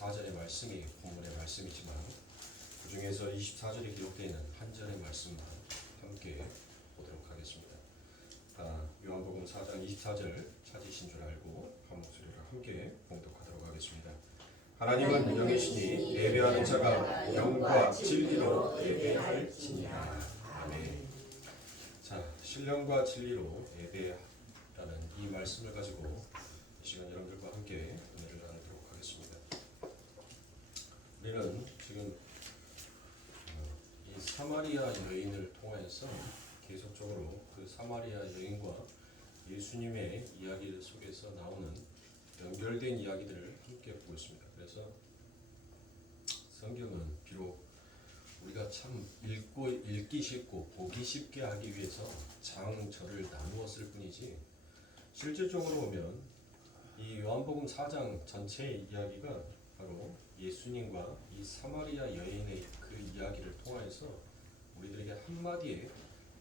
24절의 말씀이 본문의 말씀이지만 그 중에서 24절에 기록되어 있는 한 절의 말씀만 함께 보도록 하겠습니다. 요한복음 4장 24절 찾으신 줄 알고 한 목소리로 함께 봉독하도록 하겠습니다. 하나님은 영이시니 예배하는 자가 영과 진리로 예배할지니라. 아멘. 자, 신령과 진리로 예배라는 이 말씀을 가지고 이 시간 여러분들과 함께 은혜를 나누도록 하겠습니다. 우리는 지금 이 사마리아 여인을 통하여서 계속적으로 그 사마리아 여인과 예수님의 이야기 속에서 나오는 연결된 이야기들을 함께 보고 있습니다. 그래서 성경은 비록 우리가 참 읽기 쉽고 보기 쉽게 하기 위해서 장절을 나누었을 뿐이지 실질적으로 보면 이 요한복음 4장 전체의 이야기가 바로 예수님과 이 사마리아 여인의 그 이야기를 통해서 우리들에게 한마디에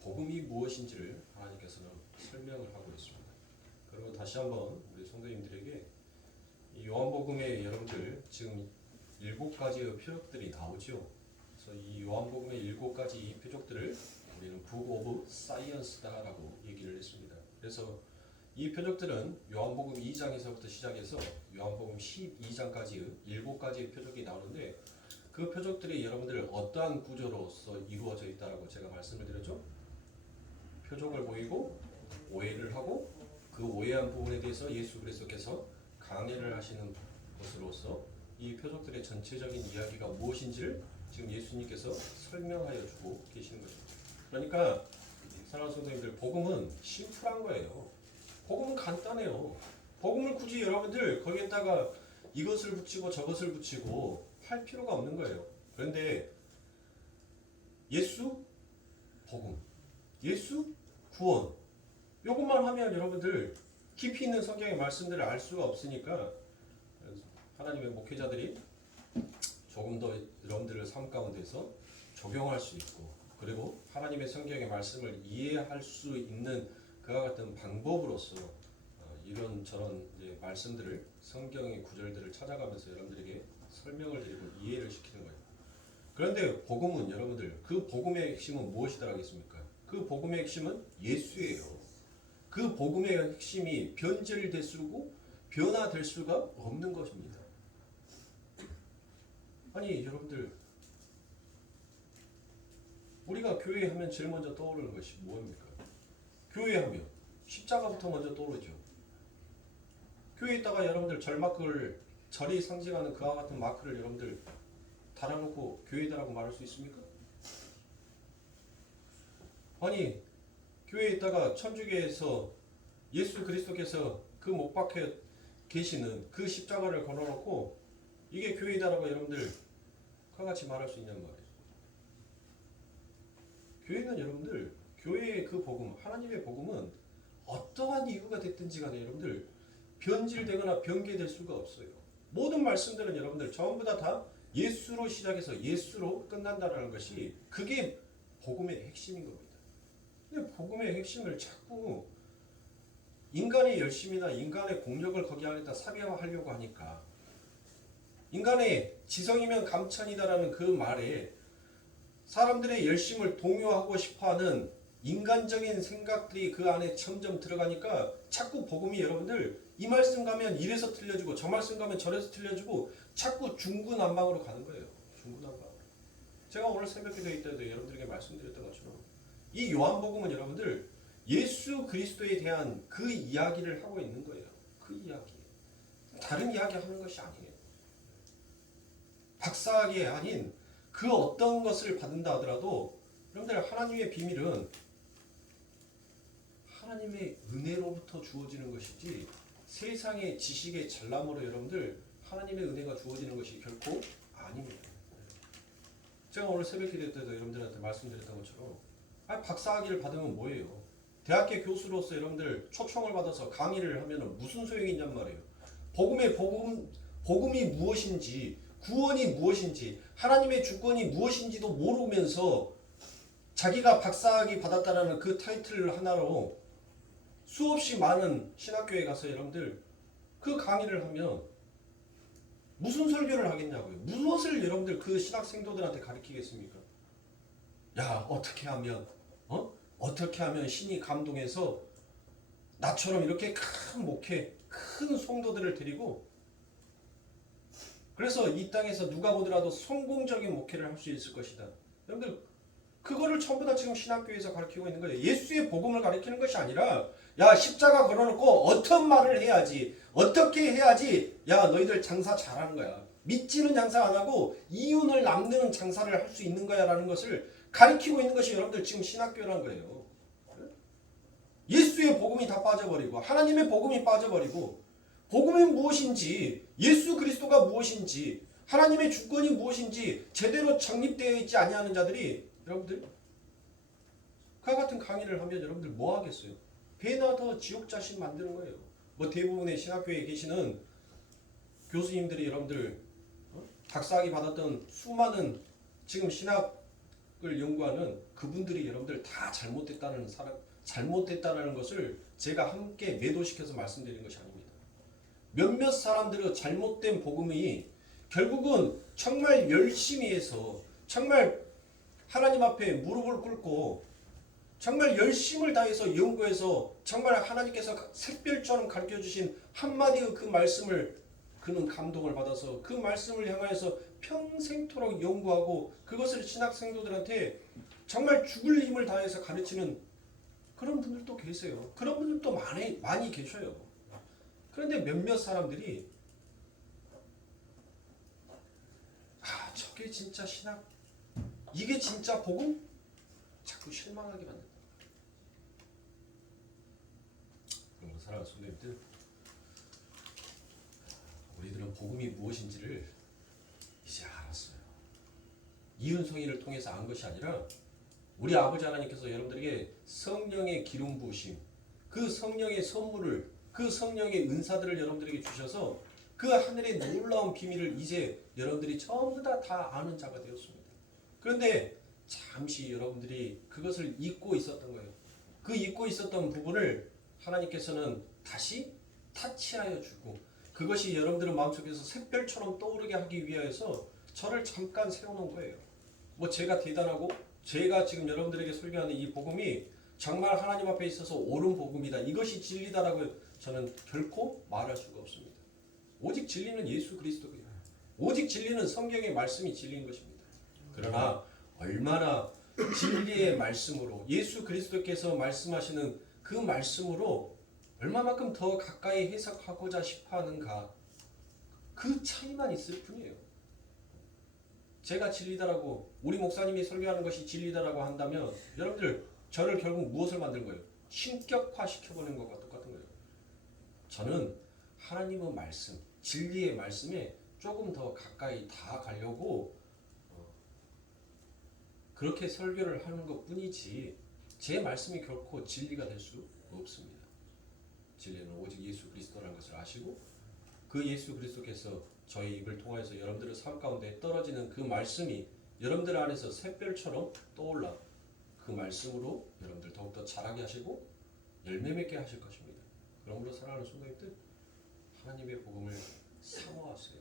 복음이 무엇인지를 하나님께서는 설명을 하고 있습니다. 그리고 다시 한번 우리 성도님들에게 이 요한복음의 여러분들 지금 7가지의 표적들이 나오죠. 그래서 이 요한복음의 7가지 이 표적들을 우리는 북 오브 사이언스다라고 얘기를 했습니다. 그래서 이 표적들은 요한복음 2장에서부터 시작해서 요한복음 12장까지 7가지의 표적이 나오는데 그 표적들이 여러분들 어떠한 구조로서 이루어져 있다라고 제가 말씀을 드렸죠. 표적을 보이고 오해를 하고 그 오해한 부분에 대해서 예수 그리스도께서 강해를 하시는 것으로서 이 표적들의 전체적인 이야기가 무엇인지를 지금 예수님께서 설명하여 주고 계시는 거죠. 그러니까 사랑하는 성도님들, 복음은 심플한 거예요. 복음은 간단해요. 복음을 굳이 여러분들 거기에다가 이것을 붙이고 저것을 붙이고 할 필요가 없는 거예요. 그런데 예수, 복음, 예수, 구원, 이것만 하면 여러분들 깊이 있는 성경의 말씀들을 알 수가 없으니까 하나님의 목회자들이 조금 더 여러분들을 삶 가운데서 적용할 수 있고 그리고 하나님의 성경의 말씀을 이해할 수 있는 그와 같은 방법으로서 이런저런 말씀들을 성경의 구절들을 찾아가면서 여러분들에게 설명을 드리고 이해를 시키는 거예요. 그런데 복음은 여러분들 그 복음의 핵심은 무엇이더라 하겠습니까? 그 복음의 핵심은 예수예요. 그 복음의 핵심이 변질될 수고 변화될 수가 없는 것입니다. 아니 여러분들 우리가 교회하면 제일 먼저 떠오르는 것이 무엇입니까? 교회하면 십자가부터 먼저 떠오르죠. 교회에다가 여러분들 절마크를 절이 상징하는 그와 같은 마크를 여러분들 달아놓고 교회다라고 말할 수 있습니까? 아니 교회에다가 천주교에서 예수 그리스도께서 그 못 박혀 계시는 그 십자가를 걸어놓고 이게 교회다라고 여러분들 그와 같이 말할 수 있냔 말이에요. 교회는 여러분들 교회의 그 복음, 하나님의 복음은 어떠한 이유가 됐든지 간에 여러분들 변질되거나 변개될 수가 없어요. 모든 말씀들은 여러분들 전부 다 예수로 시작해서 예수로 끝난다는 것이 그게 복음의 핵심인 겁니다. 근데 복음의 핵심을 자꾸 인간의 열심이나 인간의 공력을 거기 안에다 삽입하려고 하니까 인간의 지성이면 감천이다라는 그 말에 사람들의 열심을 동요하고 싶어하는 인간적인 생각들이 그 안에 점점 들어가니까 자꾸 복음이 여러분들 이 말씀 가면 이래서 틀려지고 저 말씀 가면 저래서 틀려지고 자꾸 중구난방으로 가는 거예요. 중구난방으로. 제가 오늘 새벽기도회 때도 여러분들에게 말씀드렸던 것처럼 이 요한복음은 여러분들 예수 그리스도에 대한 그 이야기를 하고 있는 거예요. 그 이야기. 다른 이야기 하는 것이 아니에요. 박사학이 아닌 그 어떤 것을 받는다 하더라도 여러분들 하나님의 비밀은 하나님의 은혜로부터 주어지는 것이지 세상의 지식의 잘남으로 여러분들 하나님의 은혜가 주어지는 것이 결코 아닙니다. 제가 오늘 새벽 기도 때도 여러분들한테 말씀드렸던 것처럼 박사학위를 받으면 뭐예요? 대학교 교수로서 여러분들 초청을 받아서 강의를 하면 무슨 소용이 있냔 말이에요. 복음이 무엇인지 구원이 무엇인지 하나님의 주권이 무엇인지도 모르면서 자기가 박사학위 받았다라는 그 타이틀 하나로 수없이 많은 신학교에 가서 여러분들 그 강의를 하면 무슨 설교를 하겠냐고요. 무엇을 여러분들 그 신학 생도들한테 가르치겠습니까? 야, 어떻게 하면 어떻게 하면 신이 감동해서 나처럼 이렇게 큰 목회, 큰 성도들을 데리고 그래서 이 땅에서 누가 보더라도 성공적인 목회를 할 수 있을 것이다. 여러분들 그거를 전부 다 지금 신학교에서 가르치고 있는 거예요. 예수의 복음을 가르치는 것이 아니라 야 십자가 걸어놓고 어떤 말을 해야지 어떻게 해야지 야 너희들 장사 잘하는 거야. 믿지는 장사 안 하고 이윤을 남는 장사를 할 수 있는 거야 라는 것을 가르치고 있는 것이 여러분들 지금 신학교라는 거예요. 예수의 복음이 다 빠져버리고 하나님의 복음이 빠져버리고 복음이 무엇인지 예수 그리스도가 무엇인지 하나님의 주권이 무엇인지 제대로 정립되어 있지 아니하는 자들이 여러분들 그와 같은 강의를 하면 여러분들 뭐 하겠어요? 배나 더 지옥 자신 만드는 거예요. 뭐 대부분의 신학교에 계시는 교수님들이 여러분들 박사학위 받았던 수많은 지금 신학을 연구하는 그분들이 여러분들 다 잘못됐다는 것을 제가 함께 매도시켜서 말씀드리는 것이 아닙니다. 몇몇 사람들의 잘못된 복음이 결국은 정말 열심히 해서 정말 하나님 앞에 무릎을 꿇고 정말 열심을 다해서 연구해서 정말 하나님께서 샛별처럼 가르쳐주신 한마디의 그 말씀을 그는 감동을 받아서 그 말씀을 향하여서 평생토록 연구하고 그것을 신학 생도들한테 정말 죽을 힘을 다해서 가르치는 그런 분들도 계세요. 그런 분들도 많이 계셔요. 그런데 몇몇 사람들이 저게 진짜 신학 이게 진짜 복음? 자꾸 실망하게 만든다. 그런 거 사랑하는 성도님들 우리들은 복음이 무엇인지를 이제 알았어요. 이은성이를 통해서 안 것이 아니라 우리 아버지 하나님께서 여러분들에게 성령의 기름 부으심 그 성령의 선물을 그 성령의 은사들을 여러분들에게 주셔서 그 하늘의 놀라운 비밀을 이제 여러분들이 전부 다 아는 자가 되었습니다. 그런데 잠시 여러분들이 그것을 잊고 있었던 거예요. 그 잊고 있었던 부분을 하나님께서는 다시 타치하여 주고 그것이 여러분들의 마음속에서 샛별처럼 떠오르게 하기 위하여서 저를 잠깐 세워놓은 거예요. 뭐 제가 대단하고 제가 지금 여러분들에게 설교하는 이 복음이 정말 하나님 앞에 있어서 옳은 복음이다. 이것이 진리다라고 저는 결코 말할 수가 없습니다. 오직 진리는 예수 그리스도예요. 오직 진리는 성경의 말씀이 진리인 것입니다. 그러나 얼마나 진리의 말씀으로 예수 그리스도께서 말씀하시는 그 말씀으로 얼마만큼 더 가까이 해석하고자 싶어하는가 그 차이만 있을 뿐이에요. 제가 진리다라고 우리 목사님이 설교하는 것이 진리다라고 한다면 여러분들 저를 결국 무엇을 만든 거예요? 신격화시켜보는 것과 똑같은 거예요. 저는 하나님의 말씀, 진리의 말씀에 조금 더 가까이 다가가려고 그렇게 설교를 하는 것뿐이지 제 말씀이 결코 진리가 될 수 없습니다. 진리는 오직 예수 그리스도라는 것을 아시고 그 예수 그리스도께서 저희 입을 통하여서 여러분들의 삶 가운데 떨어지는 그 말씀이 여러분들 안에서 샛별처럼 떠올라 그 말씀으로 여러분들 더욱더 자라게 하시고 열매 맺게 하실 것입니다. 그러므로 사랑하는 성도님들 하나님의 복음을 사모하세요.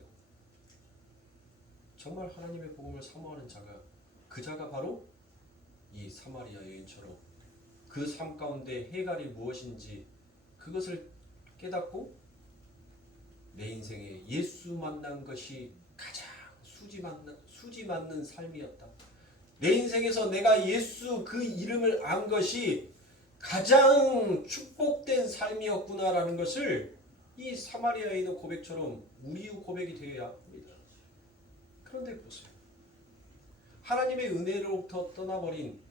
정말 하나님의 복음을 사모하는 자가 그 자가 바로 이 사마리아 여인처럼 그 삶 가운데 해갈이 무엇인지 그것을 깨닫고 내 인생에 예수 만난 것이 가장 수지 맞는 삶이었다. 내 인생에서 내가 예수 그 이름을 안 것이 가장 축복된 삶이었구나라는 것을 이 사마리아에 있는 고백처럼 우리의 고백이 되어야 합니다. 그런데 보세요. 하나님의 은혜로부터 떠나버린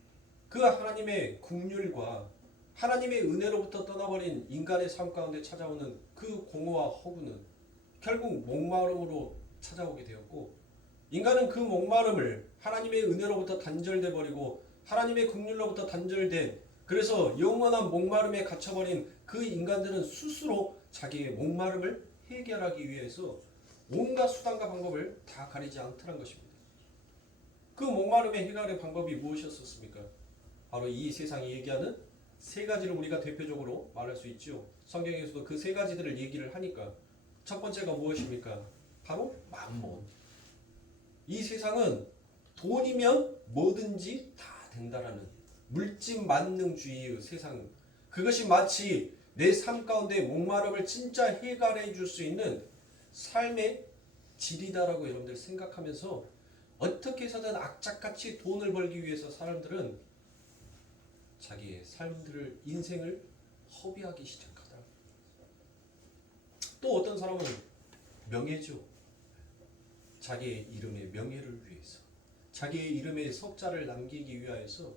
그 하나님의 긍휼과 하나님의 은혜로부터 떠나버린 인간의 삶 가운데 찾아오는 그 공허와 허구는 결국 목마름으로 찾아오게 되었고 인간은 그 목마름을 하나님의 은혜로부터 단절돼 버리고 하나님의 긍휼로부터 단절된 그래서 영원한 목마름에 갇혀버린 그 인간들은 스스로 자기의 목마름을 해결하기 위해서 온갖 수단과 방법을 다 가리지 않더란 것입니다. 그 목마름의 해결의 방법이 무엇이었습니까? 바로 이 세상이 얘기하는 세 가지를 우리가 대표적으로 말할 수 있죠. 성경에서도 그 세 가지들을 얘기를 하니까 첫 번째가 무엇입니까? 바로 만몬. 이 세상은 돈이면 뭐든지 다 된다라는 물질 만능주의의 세상. 그것이 마치 내 삶 가운데 목마름을 진짜 해결해 줄 수 있는 삶의 질이다라고 여러분들 생각하면서 어떻게 해서든 악착같이 돈을 벌기 위해서 사람들은 자기의 삶들을 인생을 허비하기 시작하다. 또 어떤 사람은 명예죠. 자기의 이름의 명예를 위해서, 자기의 이름의 석자를 남기기 위하여서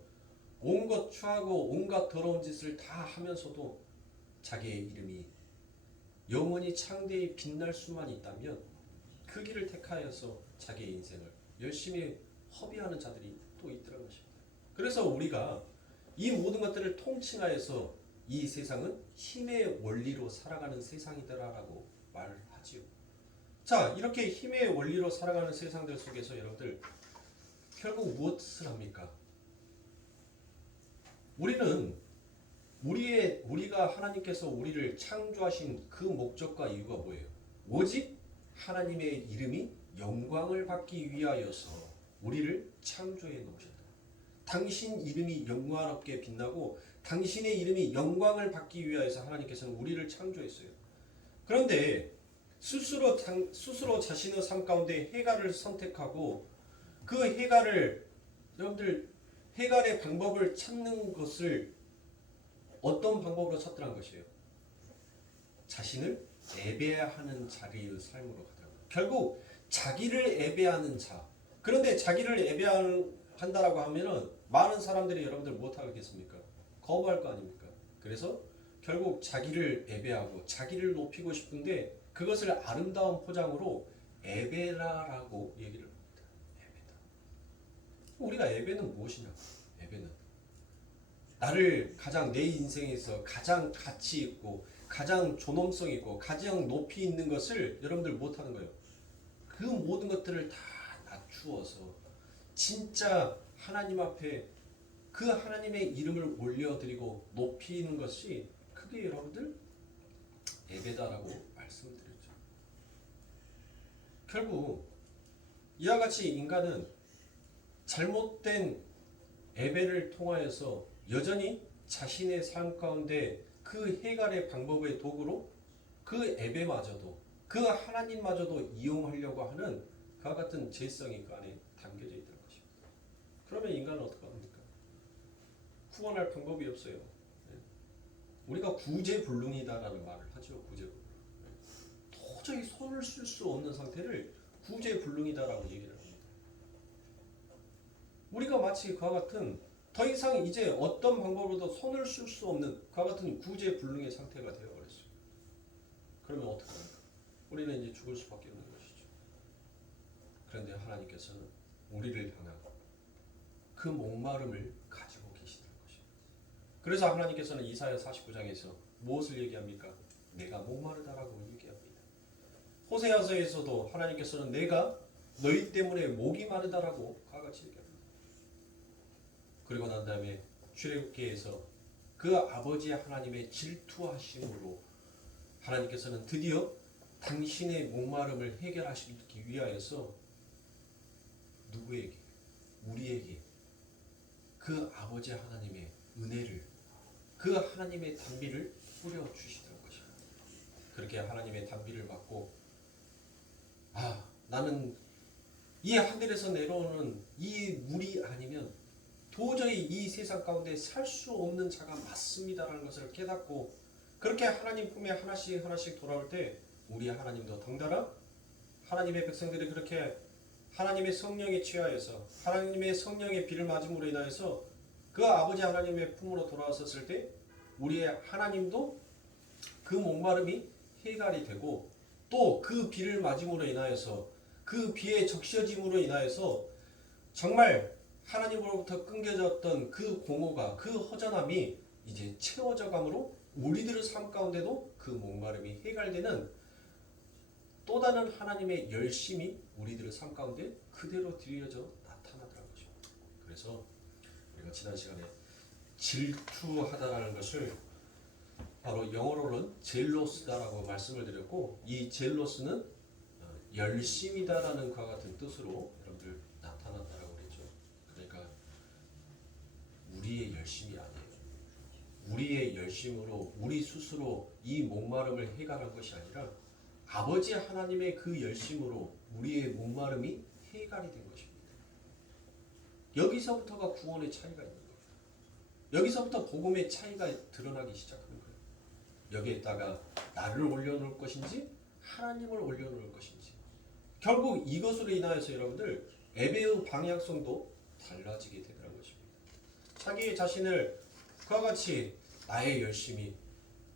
온갖 추하고 온갖 더러운 짓을 다 하면서도 자기의 이름이 영원히 창대히 빛날 수만 있다면 그 길을 택하여서 자기의 인생을 열심히 허비하는 자들이 또 있더라는 것입니다. 그래서 우리가 이 모든 것들을 통칭하여서 이 세상은 힘의 원리로 살아가는 세상이더라라고 말을 하지요. 자, 이렇게 힘의 원리로 살아가는 세상들 속에서 여러분들 결국 무엇을 합니까? 우리가 하나님께서 우리를 창조하신 그 목적과 이유가 뭐예요? 오직 하나님의 이름이 영광을 받기 위하여서 우리를 창조해 놓으셨다. 당신 이름이 영광롭게 빛나고 당신의 이름이 영광을 받기 위하여서 하나님께서는 우리를 창조했어요. 그런데 스스로 자신의 삶 가운데 해갈을 선택하고 그 여러분들 해갈의 방법을 찾는 것을 어떤 방법으로 찾더란 것이에요? 자신을 예배하는 자리의 삶으로 가더라고요. 결국 자기를 예배하는 자. 그런데 자기를 예배한다라고 하면은 많은 사람들이 여러분들 못하겠습니까? 거부할 거 아닙니까? 그래서 결국 자기를 예배하고 자기를 높이고 싶은데 그것을 아름다운 포장으로 예배라라고 얘기를 합니다. 예배다. 우리가 예배는 무엇이냐? 예배는 나를 가장 내 인생에서 가장 가치 있고 가장 존엄성 있고 가장 높이 있는 것을 여러분들 못하는 거예요. 그 모든 것들을 다 낮추어서 진짜 하나님 앞에 그 하나님의 이름을 올려드리고 높이는 것이 그게 여러분들 예배다라고 말씀드렸죠. 결국 이와 같이 인간은 잘못된 예배를 통하여서 여전히 자신의 삶 가운데 그 해갈의 방법의 도구로 그 예배마저도 그 하나님마저도 이용하려고 하는 그와 같은 죄성이 그 안에 담겨져 있다는 것입니다. 그러면 인간은 어떻게 합니까? 구원할 방법이 없어요. 우리가 구제불능이다라는 말을 하죠. 구제불능. 도저히 손을 쓸 수 없는 상태를 구제불능이다라고 얘기를 합니다. 우리가 마치 그와 같은 더 이상 이제 어떤 방법으로도 손을 쓸 수 없는 그와 같은 구제불능의 상태가 되어버렸어요. 그러면 어떻게 합니까? 우리는 이제 죽을 수밖에 없는 것이죠. 그런데 하나님께서는 우리를 향한 그 목마름을 가지고 계시다는 것입니다. 그래서 하나님께서는 이사야 49장에서 무엇을 얘기합니까? 내가 목마르다라고 얘기합니다. 호세아서에서도 하나님께서는 내가 너희 때문에 목이 마르다라고 그와 같이 얘기합니다. 그리고 난 다음에 출애굽기에서 그 아버지 하나님의 질투하심으로 하나님께서는 드디어 당신의 목마름을 해결하시기 위하여서 누구에게? 우리에게 그 아버지 하나님의 은혜를 그 하나님의 단비를 뿌려 주시던 것입니다. 그렇게 하나님의 단비를 받고 나는 이 하늘에서 내려오는 이 물이 아니면 도저히 이 세상 가운데 살 수 없는 자가 맞습니다라는 것을 깨닫고 그렇게 하나님 품에 하나씩 돌아올 때 우리 하나님도 덩달아 하나님의 백성들이 그렇게 하나님의 성령에 취하여서 하나님의 성령의 비를 맞음으로 인하여서 그 아버지 하나님의 품으로 돌아왔었을 때 우리의 하나님도 그 목마름이 해갈이 되고 또 그 비를 맞음으로 인하여서 그 비의 적셔짐으로 인하여서 정말 하나님으로부터 끊겨졌던 그 공허가 그 허전함이 이제 채워져 감으로 우리들의 삶 가운데도 그 목마름이 해갈되는 또 다른 하나님의 열심이 우리들의 삶 가운데 그대로 드려져 나타나더라는 것입니다. 그래서 우리가 지난 시간에 질투하다라는 것을 바로 영어로는 젤로스다라고 말씀을 드렸고 이 젤로스는 열심이다라는 그와 같은 뜻으로 여러분들 나타난다라고 그랬죠. 그러니까 우리의 열심이 아니에요. 우리의 열심으로 우리 스스로 이 목마름을 해결한 것이 아니라 아버지 하나님의 그 열심으로 우리의 목마름이 해결이 된 것입니다. 여기서부터가 구원의 차이가 있는 거예요. 여기서부터 복음의 차이가 드러나기 시작하는 거예요. 여기에다가 나를 올려놓을 것인지 하나님을 올려놓을 것인지, 결국 이것으로 인하여서 여러분들 예배의 방향성도 달라지게 되더라는 것입니다. 자기 자신을 그와 같이 나의 열심이,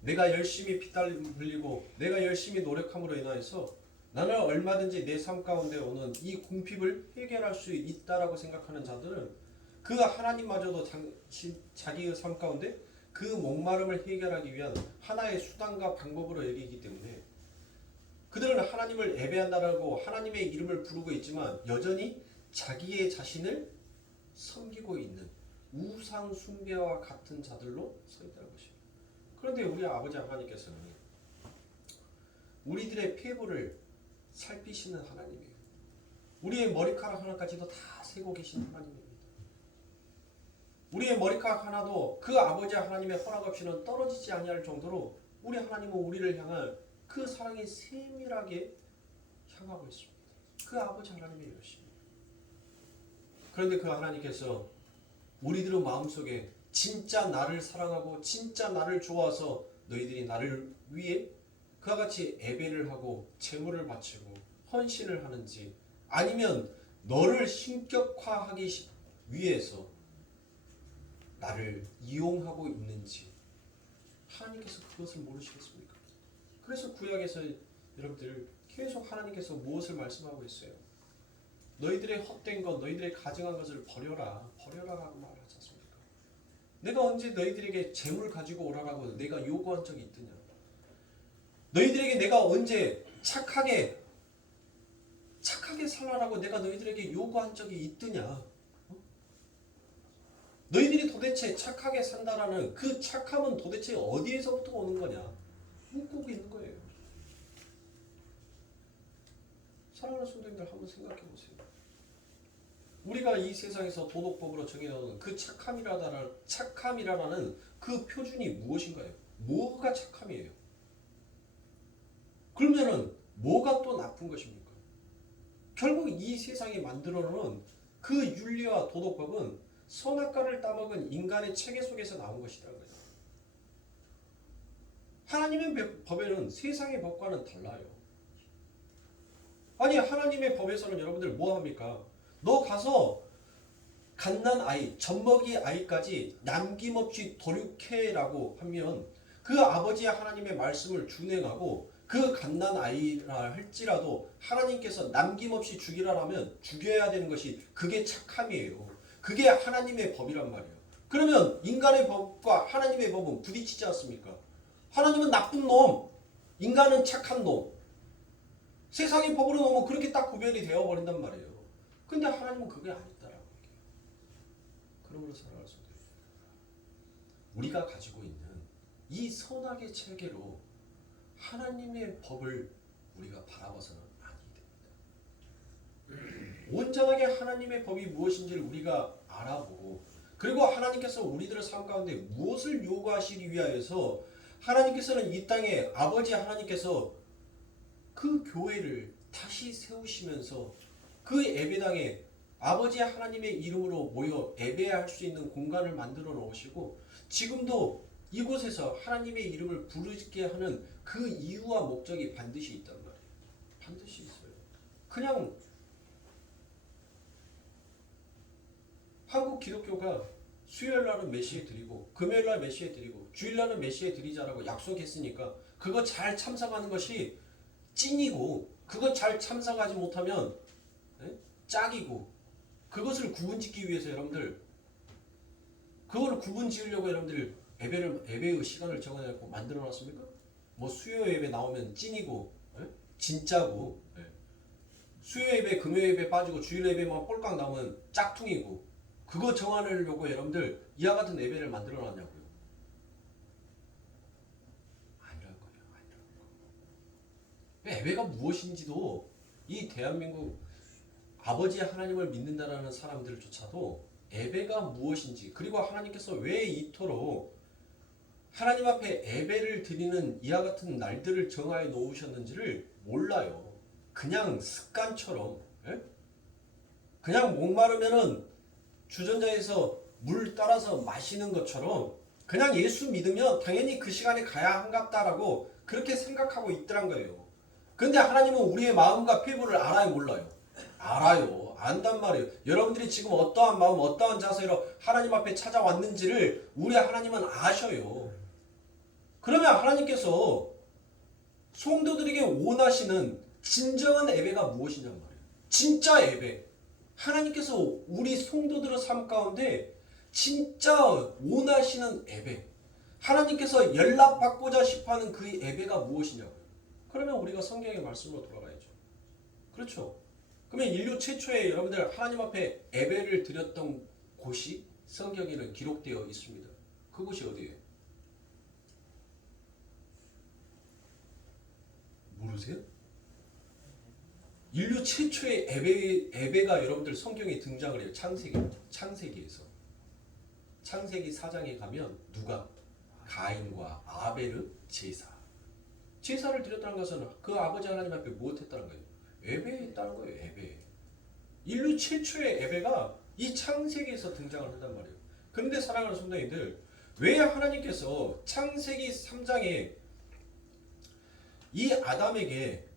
내가 열심히 피땀 흘리고 내가 열심히 노력함으로 인하여서 나는 얼마든지 내 삶 가운데 오는 이 궁핍을 해결할 수 있다라고 생각하는 자들은 그 하나님마저도 자기의 삶 가운데 그 목마름을 해결하기 위한 하나의 수단과 방법으로 여기기 때문에 그들은 하나님을 예배한다라고 하나님의 이름을 부르고 있지만 여전히 자기의 자신을 섬기고 있는 우상 숭배와 같은 자들로 서 있다는 것입니다. 그런데 우리 아버지 하나님께서는 우리들의 폐부를 살피시는 하나님이에요. 우리의 머리카락 하나까지도 다 세고 계신 하나님입니다. 우리의 머리카락 하나도 그 아버지 하나님의 허락 없이는 떨어지지 아니할 정도로 우리 하나님은 우리를 향한 그 사랑이 세밀하게 향하고 있습니다. 그 아버지 하나님의 열심입니다. 그런데 그 하나님께서 우리들의 마음속에 진짜 나를 사랑하고 진짜 나를 좋아서 너희들이 나를 위해 그와 같이 예배를 하고 제물을 바치고 헌신을 하는지, 아니면 너를 신격화하기 위해서 나를 이용하고 있는지 하나님께서 그것을 모르시겠습니까? 그래서 구약에서 여러분들 계속 하나님께서 무엇을 말씀하고 있어요? 너희들의 헛된 것, 너희들의 가증한 것을 버려라, 버려라라고 말하지 않습니까? 내가 언제 너희들에게 재물 가지고 오라라고 내가 요구한 적이 있더냐? 너희들에게 내가 언제 착하게 살라라고 내가 너희들에게 요구한 적이 있더냐? 너희들이 도대체 착하게 산다라는 그 착함은 도대체 어디에서부터 오는 거냐? 묻고 있는 거예요. 사랑하는 성도님들 한번 생각해 보세요. 우리가 이 세상에서 도덕법으로 정해놓은 그 착함이라는 그 표준이 무엇인가요? 뭐가 착함이에요? 그러면은 뭐가 또 나쁜 것입니까? 결국 이 세상이 만들어놓은 그 윤리와 도덕법은 선악과를 따먹은 인간의 체계 속에서 나온 것이라는 거예요. 하나님의 법에는 세상의 법과는 달라요. 아니 하나님의 법에서는 여러분들 뭐 합니까? 너 가서 갓난 아이, 젖먹이 아이까지 남김없이 도륙해라고 하면 그 아버지 하나님의 말씀을 준행하고 그 갓난 아이라 할지라도 하나님께서 남김없이 죽이라 하면 죽여야 되는 것이 그게 착함이에요. 그게 하나님의 법이란 말이에요. 그러면 인간의 법과 하나님의 법은 부딪히지 않습니까? 하나님은 나쁜 놈, 인간은 착한 놈. 세상의 법으로 놓으면 그렇게 딱 구별이 되어버린단 말이에요. 근데 하나님은 그게 아니다라고 얘기해요. 그러므로 사랑할 수 있습니다. 우리가 가지고 있는 이 선악의 체계로 하나님의 법을 우리가 바라봐서는 아니 됩니다. 온전하게 하나님의 법이 무엇인지를 우리가 알아보고, 그리고 하나님께서 우리들의 삶 가운데 무엇을 요구하시기 위하여서 하나님께서는 이 땅에 아버지 하나님께서 그 교회를 다시 세우시면서 그 예배당에 아버지 하나님의 이름으로 모여 예배할 수 있는 공간을 만들어 놓으시고, 지금도 이곳에서 하나님의 이름을 부르게 하는 그 이유와 목적이 반드시 있단 말이에요. 반드시 있어요. 그냥 한국 기독교가 수요일날은 메시에 드리고 금요일날 메시에 드리고 주일날은 메시에 드리자라고 약속했으니까 그거 잘 참석하는 것이 찐이고, 그거 잘 참석하지 못하면 짝이고, 그것을 구분짓기 위해서 여러분들 그거를 구분지으려고 여러분들 예배의 시간을 정해놓고 만들어놨습니까? 뭐 수요 예배 나오면 찐이고 진짜고, 수요 예배 금요 예배 빠지고 주일 예배만 꼴깍 나오면 짝퉁이고, 그거 정하려고 여러분들 이와 같은 예배를 만들어놨냐고요? 아니랄 거예요. 아니랄 거예요. 예배가 무엇인지도 이 대한민국 아버지 하나님을 믿는다라는 사람들조차도 예배가 무엇인지, 그리고 하나님께서 왜 이토록 하나님 앞에 예배를 드리는 이와 같은 날들을 정하여 놓으셨는지를 몰라요. 그냥 습관처럼, 예? 그냥 목마르면은 주전자에서 물 따라서 마시는 것처럼 그냥 예수 믿으면 당연히 그 시간에 가야 한갑다라고 그렇게 생각하고 있더란 거예요. 근데 하나님은 우리의 마음과 피부를 알아요, 몰라요? 알아요. 안단 말이에요. 여러분들이 지금 어떠한 마음, 어떠한 자세로 하나님 앞에 찾아왔는지를 우리 하나님은 아셔요. 그러면 하나님께서 성도들에게 원하시는 진정한 예배가 무엇이냔 말이에요. 진짜 예배. 하나님께서 우리 성도들의 삶 가운데 진짜 원하시는 예배. 하나님께서 연락받고자 싶어하는 그 예배가 무엇이냐고요. 그러면 우리가 성경의 말씀으로 돌아가야죠. 그렇죠. 그러면 인류 최초에 여러분들 하나님 앞에 예배를 드렸던 곳이 성경에는 기록되어 있습니다. 그곳이 어디예요? 모르세요? 인류 최초의 예배가 여러분들 성경에 등장을 해요. 창세기에서. 창세기 4장에 가면 누가? 가인과 아벨의 제사를 드렸다는 것은 그 아버지 하나님 앞에 무엇했다는 거예요? 예배했다는 거예요. 예배. 인류 최초의 예배가 이 창세기에서 등장을 한단 말이에요. 그런데 사랑하는 성도님들, 왜 하나님께서 창세기 3장에 이 아담에게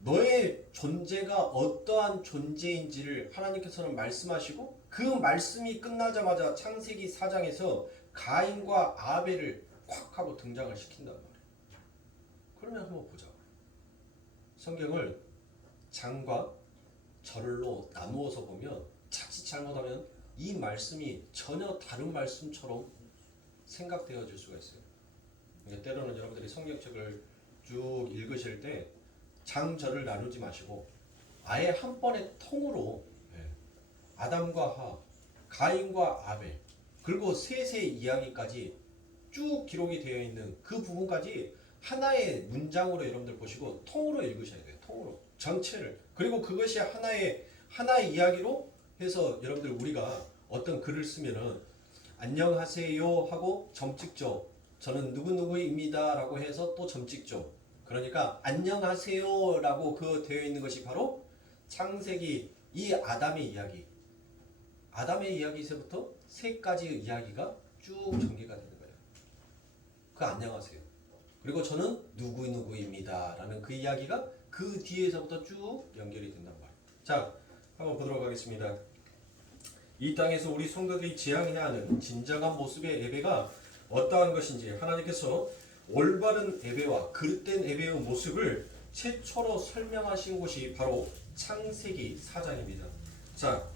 너의 존재가 어떠한 존재인지를 하나님께서는 말씀하시고 그 말씀이 끝나자마자 창세기 4장에서 가인과 아벨을 콱 하고 등장을 시킨단 말이에요. 그러면 한번 보자. 성경을 장과 절로 나누어서 보면 자칫 잘못하면 이 말씀이 전혀 다른 말씀처럼 생각되어질 수가 있어요. 그러니까 때로는 여러분들이 성경책을 쭉 읽으실 때 장절을 나누지 마시고 아예 한 번에 통으로 아담과 하와, 가인과 아벨, 그리고 셋의 이야기까지 쭉 기록이 되어 있는 그 부분까지 하나의 문장으로 여러분들 보시고 통으로 읽으셔야 돼요. 통으로 전체를. 그리고 그것이 하나의 이야기로 해서 여러분들 우리가 어떤 글을 쓰면은 안녕하세요 하고 점 찍죠. 저는 누구누구입니다 라고 해서 또 점 찍죠. 그러니까 안녕하세요 라고 그 되어 있는 것이 바로 창세기 이 아담의 이야기. 아담의 이야기에서부터 세 가지의 이야기가 쭉 전개가 되는 거예요. 그 안녕하세요. 그리고 저는 누구누구입니다 라는 그 이야기가 그 뒤에서부터 쭉 연결이 된단 말이에요. 자, 한번 보도록 하겠습니다. 이 땅에서 우리 성도들이 지향해야 하는 진정한 모습의 예배가 어떠한 것인지 하나님께서 올바른 예배와 그릇된 예배의 모습을 최초로 설명하신 곳이 바로 창세기 4장입니다. 자,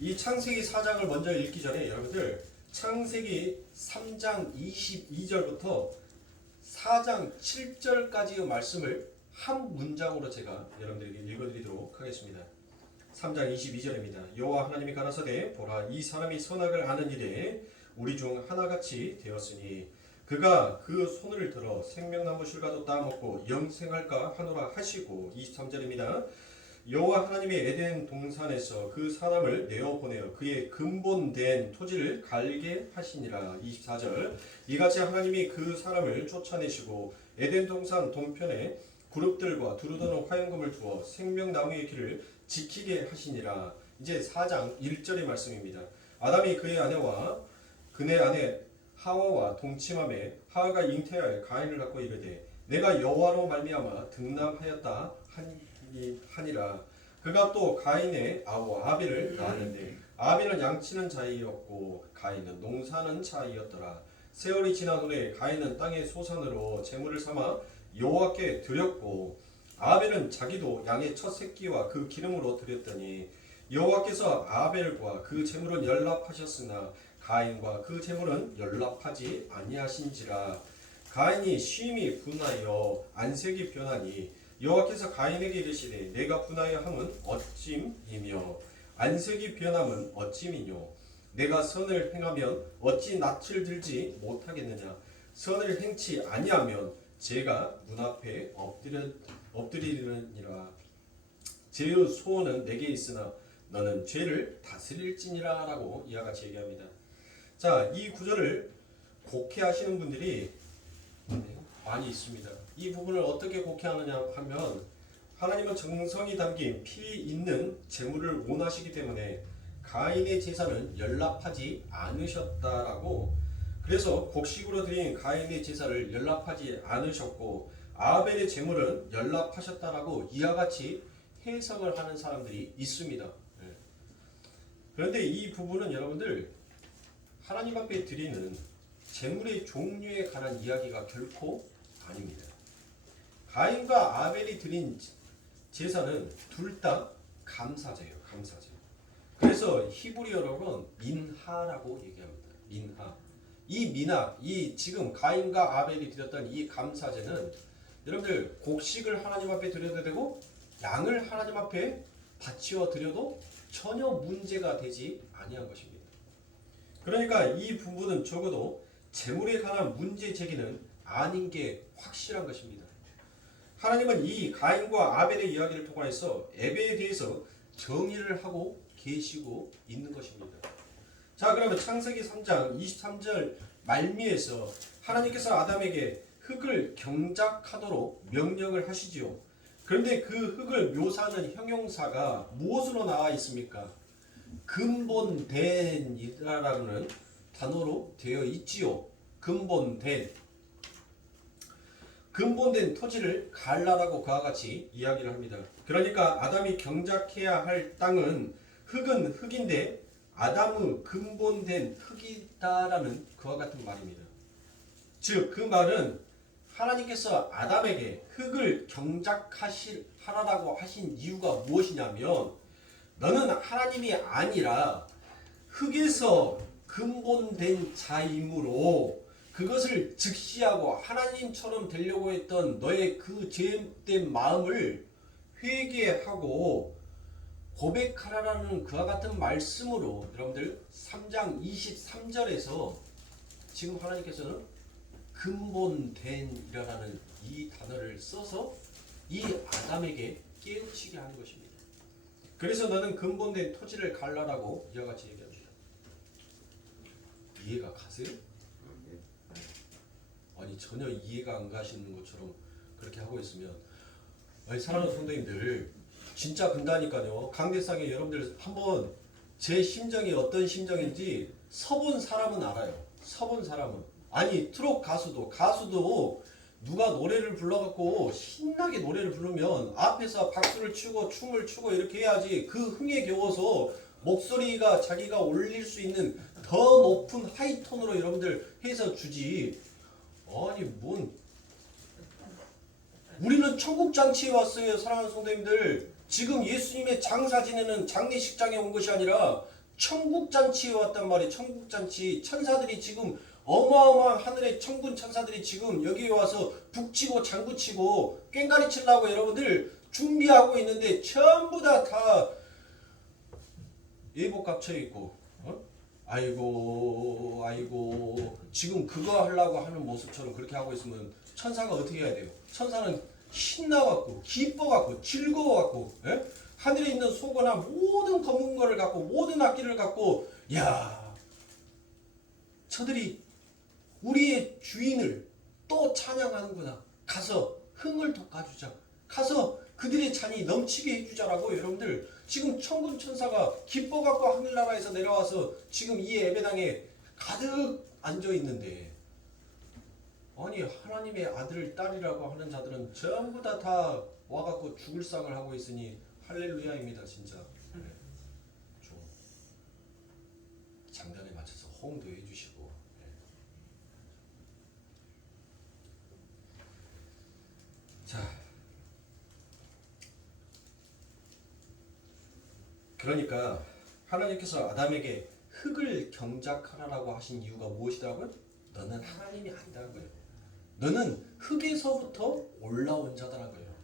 이 창세기 4장을 먼저 읽기 전에 여러분들 창세기 3장 22절부터 4장 7절까지의 말씀을 한 문장으로 제가 여러분들에게 읽어드리도록 하겠습니다. 3장 22절입니다. 여호와 하나님이 가라사대 보라 이 사람이 선악을 아는 일에 우리 중 하나같이 되었으니 그가 그 손을 들어 생명나무 실과도 따먹고 영생할까 하노라 하시고 23절입니다. 여호와 하나님이 에덴 동산에서 그 사람을 내어보내어 그의 근본된 토지를 갈게 하시니라. 24절 이같이 하나님이 그 사람을 쫓아내시고 에덴 동산 동편에 그룹들과 두루다는 화염금을 두어 생명나무의 길을 지키게 하시니라. 이제 4장 1절의 말씀입니다. 아담이 그의 아내와 그네 아내 하와와 동침함에 하와가 잉태하여 가인을 갖고 이르되 내가 여호와로 말미암아 등남하였다 하니라. 그가 또 가인의 아우 아벨을 낳았는데 아벨은 양치는 자이었고 가인은 농사는 자이었더라. 세월이 지난 후에 가인은 땅의 소산으로 제물을 삼아 여호와께 드렸고 아벨은 자기도 양의 첫 새끼와 그 기름으로 드렸더니 여호와께서 아벨과 그 제물은 연락하셨으나 가인과 그 제물은 연락하지 아니하신지라. 가인이 심히 분하여 안색이 변하니 여호와께서 가인에게 이르시되 내가 분하여 함은 어찜이며 안색이 변함은 어찜이뇨. 내가 선을 행하면 어찌 낯을 들지 못하겠느냐. 선을 행치 아니하면 제가 문 앞에 엎드리느니라. 죄의 소원은 내게 있으나 너는 죄를 다스릴지니라 라고 이와 같이 얘기합니다. 자, 이 구절을 곡해하시는 분들이 많이 있습니다. 이 부분을 어떻게 곡해하느냐 하면 하나님은 정성이 담긴 피 있는 제물을 원하시기 때문에 가인의 제사는 연락하지 않으셨다라고, 그래서 곡식으로 드린 가인의 제사를 연락하지 않으셨고 아벨의 제물은 연락하셨다라고 이와 같이 해석을 하는 사람들이 있습니다. 그런데 이 부분은 여러분들 하나님 앞에 드리는 제물의 종류에 관한 이야기가 결코 아닙니다. 가인과 아벨이 드린 제사는 둘 다 감사제예요. 감사제. 그래서 히브리어로는 민하라고 얘기합니다. 민하. 이 민하, 이 지금 가인과 아벨이 드렸던 이 감사제는 여러분들 곡식을 하나님 앞에 드려도 되고 양을 하나님 앞에 바치어 드려도 전혀 문제가 되지 아니한 것입니다. 그러니까 이 부분은 적어도 제물에 관한 문제 제기는 아닌 게 확실한 것입니다. 하나님은 이 가인과 아벨의 이야기를 통해서 예배에 대해서 정의를 하고 계시고 있는 것입니다. 자, 그러면 창세기 3장 23절 말미에서 하나님께서 아담에게 흙을 경작하도록 명령을 하시지요. 그런데 그 흙을 묘사하는 형용사가 무엇으로 나와 있습니까? 근본된이라는 단어로 되어 있지요. 근본된 토지를 갈라라고 그와 같이 이야기를 합니다. 그러니까 아담이 경작해야 할 땅은 흙은 흙인데 아담의 근본된 흙이다라는 그와 같은 말입니다. 즉 그 말은 하나님께서 아담에게 흙을 경작하라고 하신 이유가 무엇이냐면 너는 하나님이 아니라 흙에서 근본된 자이므로 그것을 즉시하고 하나님처럼 되려고 했던 너의 그 죄된 마음을 회개하고 고백하라라는 그와 같은 말씀으로 여러분들 3장 23절에서 지금 하나님께서는 근본된이라는 이 단어를 써서 이 아담에게 깨우치게 하는 것입니다. 그래서 너는 근본된 토지를 갈라라고 이와 같이 얘기합니다. 이해가 가세요? 아니 전혀 이해가 안 가시는 것처럼 그렇게 하고 있으면, 아니 사랑하는 성도님들 진짜 근다니까요. 강대상에 여러분들 한번 제 심정이 어떤 심정인지 서본 사람은 알아요. 서본 사람은. 아니 트롯 가수도 누가 노래를 불러갖고 신나게 노래를 부르면 앞에서 박수를 치고 춤을 추고 이렇게 해야지 그 흥에 겨워서 목소리가 자기가 올릴 수 있는 더 높은 하이톤으로 여러분들 해서 주지. 아니 뭔 우리는 천국잔치에 왔어요. 사랑하는 성도님들, 지금 예수님의 장사 지내는 장례식장에 온 것이 아니라 천국잔치에 왔단 말이에요. 천국잔치. 천사들이 지금 어마어마한 하늘의 천군 천사들이 지금 여기에 와서 북치고 장구치고 꽹가리 치려고 여러분들 준비하고 있는데 전부 다 예복 값쳐 있고 아이고 지금 그거 하려고 하는 모습처럼 그렇게 하고 있으면 천사가 어떻게 해야 돼요? 천사는 신나갖고 기뻐갖고 즐거워갖고 하늘에 있는 소거나 모든 검은 거를 갖고 모든 악기를 갖고 야 저들이 우리의 주인을 또 찬양하는구나. 가서 흥을 돋아주자. 가서 그들의 잔이 넘치게 해주자라고 여러분들 지금 천군 천사가 기뻐갖고 하늘나라에서 내려와서 지금 이 예배당에 가득 앉아있는데, 아니 하나님의 아들 딸이라고 하는 자들은 전부 다 와갖고 죽을 상을 하고 있으니 할렐루야입니다. 진짜. 좀 장단에 맞춰서 호응도 해주시고. 자, 그러니까 하나님께서 아담에게 흙을 경작하라고 하신 이유가 무엇이라고요? 너는 하나님이 아니다는 거예요. 너는 흙에서부터 올라온 자다라는 거예요.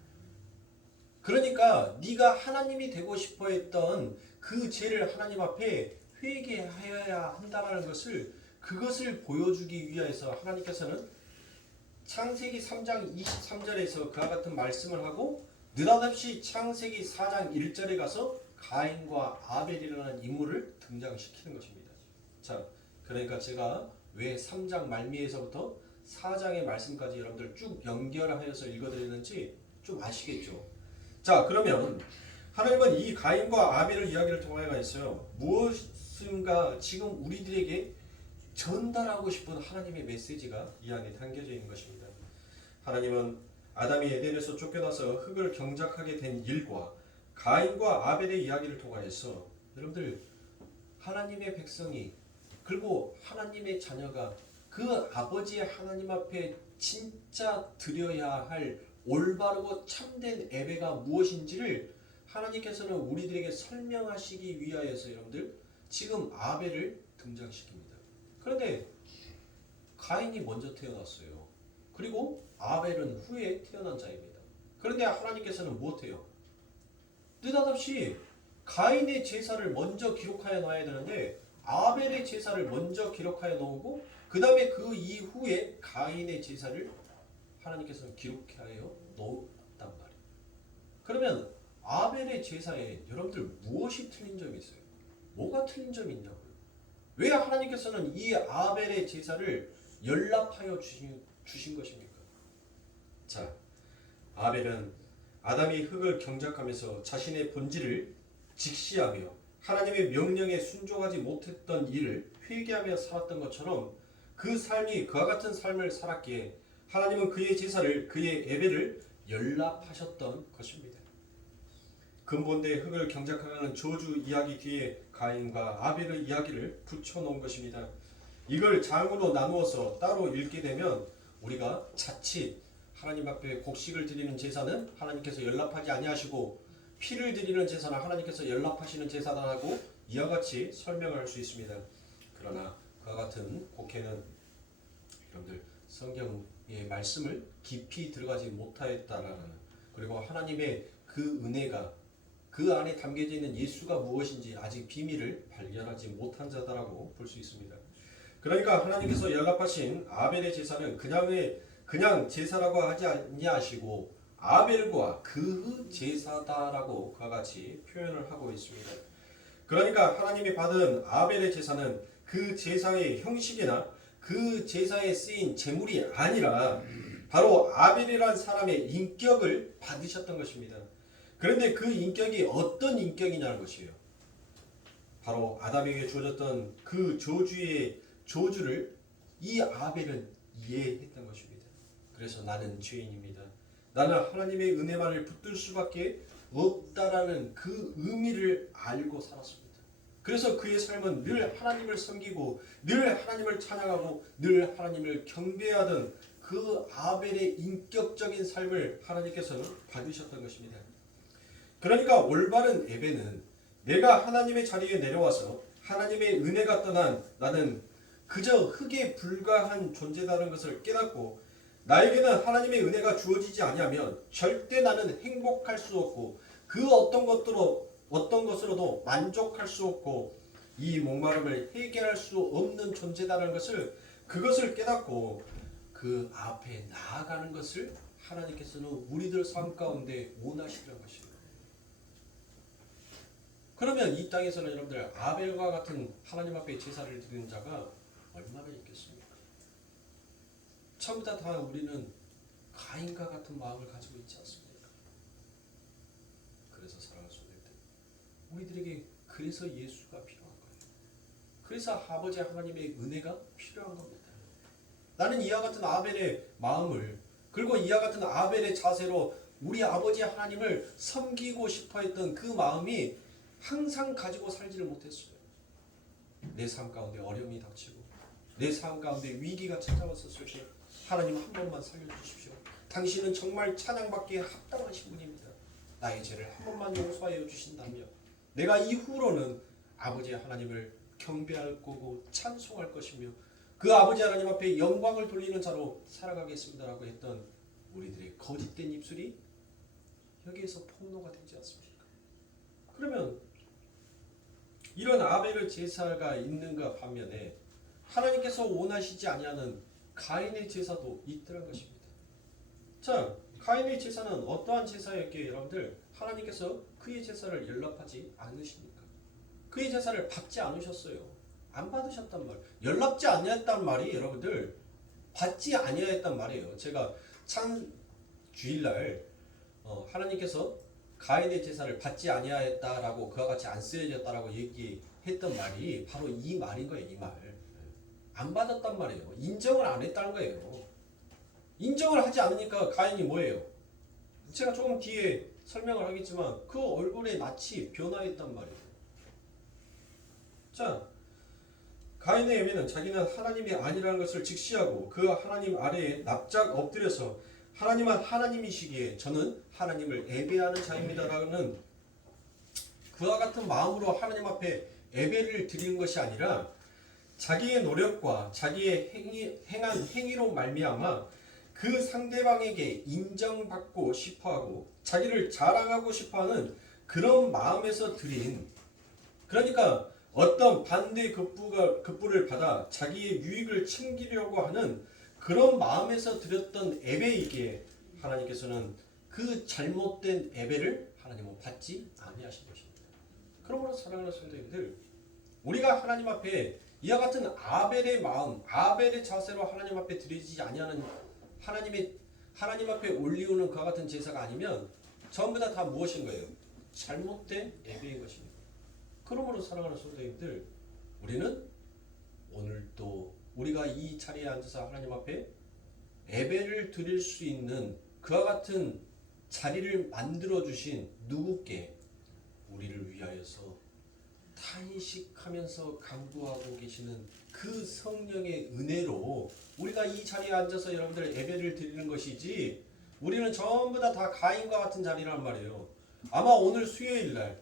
그러니까 네가 하나님이 되고 싶어 했던 그 죄를 하나님 앞에 회개하여야 한다는 그것을 보여주기 위해서 하나님께서는 창세기 3장 23절에서 그와 같은 말씀을 하고 느닷없이 창세기 4장 1절에 가서 가인과 아벨이라는 인물을 등장시키는 것입니다. 자, 그러니까 제가 왜 3장 말미에서부터 4장의 말씀까지 여러분들 쭉 연결하여서 읽어드리는지 좀 아시겠죠? 자, 그러면 하나님은 이 가인과 아벨의 이야기를 통하여 있어요. 무엇인가 지금 우리들에게 전달하고 싶은 하나님의 메시지가 이 안에 담겨져 있는 것입니다. 하나님은 아담이 에덴에서 쫓겨나서 흙을 경작하게 된 일과 가인과 아벨의 이야기를 통하여서 여러분들 하나님의 백성이 그리고 하나님의 자녀가 그 아버지의 하나님 앞에 진짜 드려야 할 올바르고 참된 예배가 무엇인지를 하나님께서는 우리들에게 설명하시기 위하여서 여러분들 지금 아벨을 등장시킵니다. 그런데 가인이 먼저 태어났어요. 그리고 아벨은 후에 태어난 자입니다. 그런데 하나님께서는 무엇해요? 느닷없이 가인의 제사를 먼저 기록하여 놔야 되는데 아벨의 제사를 먼저 기록하여 놓고 그 다음에 그 이후에 가인의 제사를 하나님께서는 기록하여 놓았단 말이에요. 그러면 아벨의 제사에 여러분들 무엇이 틀린 점이 있어요? 뭐가 틀린 점이 있냐고요? 왜 하나님께서는 이 아벨의 제사를 연락하여 주신 것입니까? 자, 아벨은 아담이 흙을 경작하면서 자신의 본질을 직시하며 하나님의 명령에 순종하지 못했던 일을 회개하며 살았던 것처럼 그 삶이 그와 같은 삶을 살았기에 하나님은 그의 제사를 그의 예배를 연락하셨던 것입니다. 근본대 흙을 경작하는 저주 이야기 뒤에 가인과 아벨의 이야기를 붙여놓은 것입니다. 이걸 장으로 나누어서 따로 읽게 되면 우리가 자칫 하나님 앞에 곡식을 드리는 제사는 하나님께서 연락하지 아니하시고 피를 드리는 제사는 하나님께서 연락하시는 제사다라고 이와 같이 설명을 할 수 있습니다. 그러나 그와 같은 곡해는 여러분들 성경의 말씀을 깊이 들어가지 못하였다라는 그리고 하나님의 그 은혜가 그 안에 담겨져 있는 예수가 무엇인지 아직 비밀을 발견하지 못한 자다라고 볼 수 있습니다. 그러니까 하나님께서 연락하신 아벨의 제사는 그냥 제사라고 하지 아니하시고 아벨과 그 제사다라고 그와 같이 표현을 하고 있습니다. 그러니까 하나님이 받은 아벨의 제사는 그 제사의 형식이나 그 제사에 쓰인 제물이 아니라 바로 아벨이란 사람의 인격을 받으셨던 것입니다. 그런데 그 인격이 어떤 인격이냐는 것이에요. 바로 아담에게 주어졌던 그 저주를 이 아벨은 이해했던 것입니다. 그래서 나는 죄인입니다. 나는 하나님의 은혜만을 붙들 수밖에 없다라는 그 의미를 알고 살았습니다. 그래서 그의 삶은 늘 하나님을 섬기고 늘 하나님을 찬양하고 늘 하나님을 경배하던 그 아벨의 인격적인 삶을 하나님께서는 받으셨던 것입니다. 그러니까 올바른 예배는 내가 하나님의 자리에 내려와서 하나님의 은혜가 떠난 나는 그저 흙에 불과한 존재다는 것을 깨닫고 나에게는 하나님의 은혜가 주어지지 아니하면 절대 나는 행복할 수 없고 그 어떤 것으로도 만족할 수 없고 이 목마름을 해결할 수 없는 존재다는 것을 그것을 깨닫고 그 앞에 나아가는 것을 하나님께서는 우리들 삶 가운데 원하시는 것입니다. 그러면 이 땅에서는 여러분들 아벨과 같은 하나님 앞에 제사를 드리는 자가 얼마나 있겠습니까? 처음부터 다 우리는 가인과 같은 마음을 가지고 있지 않습니까? 그래서 사랑하는 성도님들, 우리들에게 그래서 예수가 필요한 거예요. 그래서 아버지 하나님의 은혜가 필요한 겁니다. 나는 이와 같은 아벨의 마음을 그리고 이와 같은 아벨의 자세로 우리 아버지 하나님을 섬기고 싶어 했던 그 마음이 항상 가지고 살지를 못했어요. 내 삶 가운데 어려움이 닥치고 내 삶 가운데 위기가 찾아왔었을 때 하나님 한 번만 살려주십시오. 당신은 정말 찬양받기에 합당하신 분입니다. 나의 죄를 한 번만 용서하여 주신다면 내가 이후로는 아버지 하나님을 경배할 거고 찬송할 것이며 그 아버지 하나님 앞에 영광을 돌리는 자로 살아가겠습니다라고 했던 우리들의 거짓된 입술이 여기에서 폭로가 되지 않습니까? 그러면 이런 아벨의 제사가 있는가 반면에 하나님께서 원하시지 아니하는 가인의 제사도 있더란 것입니다. 자, 가인의 제사는 어떠한 제사였기에 여러분들 하나님께서 그의 제사를 연락하지 않으십니까? 그의 제사를 받지 않으셨어요. 안 받으셨단 말. 연락지 아니했단 말이 여러분들 받지 아니했단 말이에요. 제가 창 주일날 하나님께서 가인의 제사를 받지 아니하였다라고 그와 같이 안 쓰여졌다라고 얘기했던 말이 바로 이 말인 거예요. 이 말. 안 받았단 말이에요. 인정을 안 했다는 거예요. 인정을 하지 않으니까 가인이 뭐예요? 제가 조금 뒤에 설명을 하겠지만 그 얼굴의 낯이 변화했단 말이에요. 자, 가인의 예배는 자기는 하나님이 아니라는 것을 직시하고 그 하나님 아래에 납작 엎드려서 하나님은 하나님이시기에 저는 하나님을 예배하는 자입니다라는 그와 같은 마음으로 하나님 앞에 예배를 드리는 것이 아니라 자기의 노력과 자기의 행한 행위로 말미암아 그 상대방에게 인정받고 싶어하고 자기를 자랑하고 싶어하는 그런 마음에서 드린, 그러니까 어떤 반대 급부를 받아 자기의 유익을 챙기려고 하는 그런 마음에서 드렸던 예배이기에 하나님께서는 그 잘못된 예배를 하나님은 받지 아니하신 것입니다. 그러므로 사랑하는 성도님들, 우리가 하나님 앞에 이와 같은 아벨의 마음, 아벨의 자세로 하나님 앞에 드리지 아니하는 하나님 앞에 올리우는 그와 같은 제사가 아니면 전부 다 무엇인 거예요? 잘못된 예배인 것입니다. 그러므로 사랑하는 성도님들, 우리는 오늘도 우리가 이 자리에 앉아서 하나님 앞에 예배를 드릴 수 있는 그와 같은 자리를 만들어 주신 누구께 우리를 위하여서 탄식하면서 간구하고 계시는 그 성령의 은혜로 우리가 이 자리에 앉아서 여러분들 예배를 드리는 것이지, 우리는 전부 다 가인과 같은 자리란 말이에요. 아마 오늘 수요일날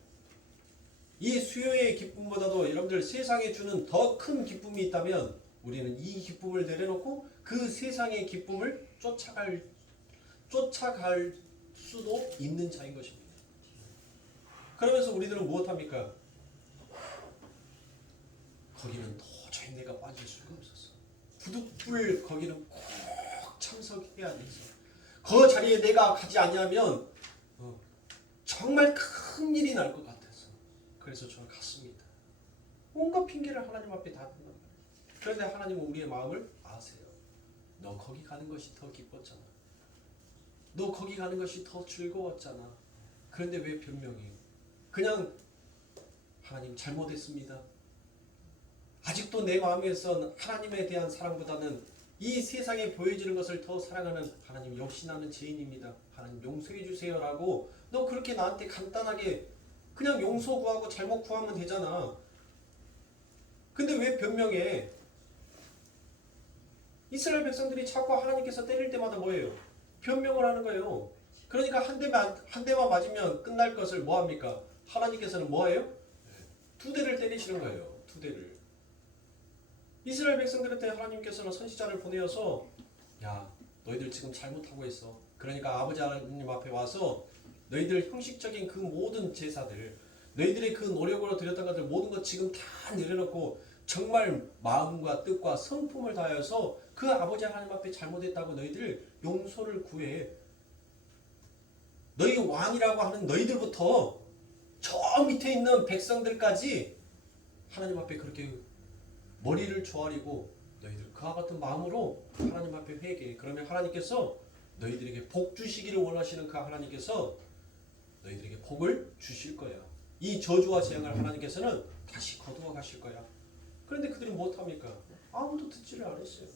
이 수요의 기쁨보다도 여러분들 세상에 주는 더 큰 기쁨이 있다면 우리는 이 기쁨을 내려놓고 그 세상의 기쁨을 쫓아갈 수도 있는 자인 것입니다. 그러면서 우리들은 무엇합니까? 거기는 도저히 내가 빠질 수가 없었어. 부득불 거기는 꼭 참석해야 돼서 그 자리에 내가 가지 않으면 정말 큰 일이 날 것 같아서 그래서 저는 갔습니다. 온갖 핑계를 하나님 앞에 다 댄단 말이에요. 그런데 하나님은 우리의 마음을 아세요. 너 거기 가는 것이 더 기뻤잖아. 너 거기 가는 것이 더 즐거웠잖아. 그런데 왜 변명해? 그냥 하나님 잘못했습니다. 아직도 내 마음에선 하나님에 대한 사랑보다는 이 세상에 보여지는 것을 더 사랑하는 하나님, 역시 나는 죄인입니다. 하나님 용서해 주세요라고 너 그렇게 나한테 간단하게 그냥 용서 구하고 잘못 구하면 되잖아. 근데 왜 변명해? 이스라엘 백성들이 자꾸 하나님께서 때릴 때마다 뭐예요? 변명을 하는 거예요. 그러니까 한 대만 맞으면 끝날 것을 뭐합니까? 하나님께서는 뭐예요? 두 대를 때리시는 거예요. 두 대를. 이스라엘 백성들한테 하나님께서는 선지자를 보내어서 야, 너희들 지금 잘못하고 있어. 그러니까 아버지 하나님 앞에 와서 너희들 형식적인 그 모든 제사들, 너희들의 그 노력으로 드렸던 것들 모든 것 지금 다 내려놓고 정말 마음과 뜻과 성품을 다하여서 그 아버지 하나님 앞에 잘못했다고 너희들 용서를 구해. 너희 왕이라고 하는 너희들부터 저 밑에 있는 백성들까지 하나님 앞에 그렇게 머리를 조아리고 너희들 그와 같은 마음으로 하나님 앞에 회개해. 그러면 하나님께서 너희들에게 복 주시기를 원하시는 그 하나님께서 너희들에게 복을 주실 거야. 이 저주와 재앙을 하나님께서는 다시 거두어 가실 거야. 그런데 그들이 못합니까? 아무도 듣지를 않았어요.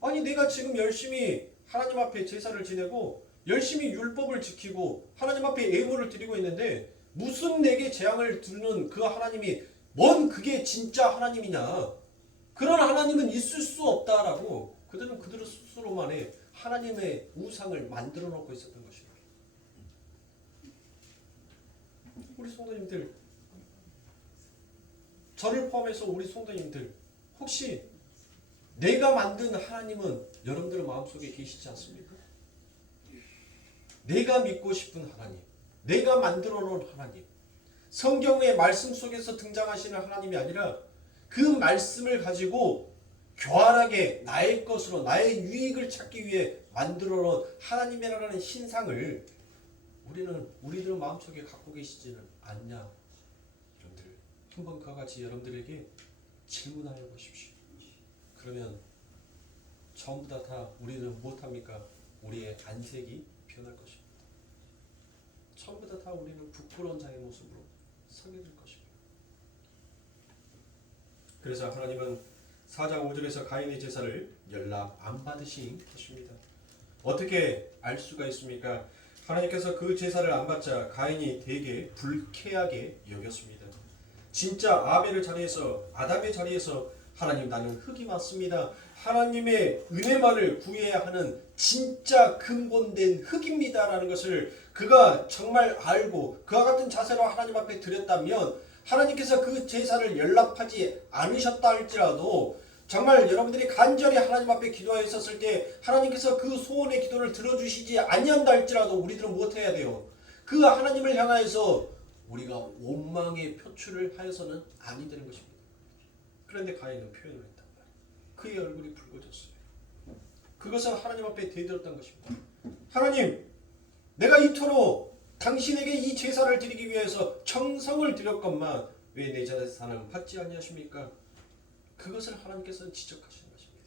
아니 내가 지금 열심히 하나님 앞에 제사를 지내고 열심히 율법을 지키고 하나님 앞에 예물을 드리고 있는데 무슨 내게 재앙을 주는 그 하나님이 뭔 그게 진짜 하나님이냐. 그런 하나님은 있을 수 없다라고 그들은 그들 스스로만의 하나님의 우상을 만들어 놓고 있었던 것입니다. 우리 성도님들, 저를 포함해서 우리 성도님들, 혹시 내가 만든 하나님은 여러분들 마음속에 계시지 않습니까? 내가 믿고 싶은 하나님, 내가 만들어 놓은 하나님, 성경의 말씀 속에서 등장하시는 하나님이 아니라 그 말씀을 가지고 교활하게 나의 것으로 나의 유익을 찾기 위해 만들어 놓은 하나님이라는 신상을 우리들은 마음속에 갖고 계시지는 않냐? 여러분들 한번 그와 같이 여러분들에게 질문하여 보십시오. 그러면 전부 다 우리는 무엇합니까? 우리의 안색이 변할 것입니다. 전부 다 우리는 부끄러운 자의 모습으로 서게 될 것입니다. 그래서 하나님은 4장 5절에서 가인의 제사를 연락 안 받으신 것입니다. 어떻게 알 수가 있습니까? 하나님께서 그 제사를 안 받자 가인이 되게 불쾌하게 여겼습니다. 진짜 아벨의 자리에서 아담의 자리에서 하나님 나는 흙이 맞습니다. 하나님의 은혜만을 구해야 하는 진짜 근본된 흙입니다 라는 것을 그가 정말 알고 그와 같은 자세로 하나님 앞에 드렸다면 하나님께서 그 제사를 연락하지 않으셨다 할지라도 정말 여러분들이 간절히 하나님 앞에 기도하였을 때 하나님께서 그 소원의 기도를 들어주시지 아니한다 할지라도 우리들은 무엇해야 돼요? 그 하나님을 향하여서 우리가 원망의 표출을 하여서는 아니 되는 것입니다. 그런데 가인은 표현을 했단 말이에요. 그의 얼굴이 붉어졌어요. 그것은 하나님 앞에 대들었던 것입니다. 하나님, 내가 이토록 당신에게 이 제사를 드리기 위해서 정성을 들였건만 왜 내 제사는 받지 아니하십니까? 그것을 하나님께서는 지적하시는 것입니다.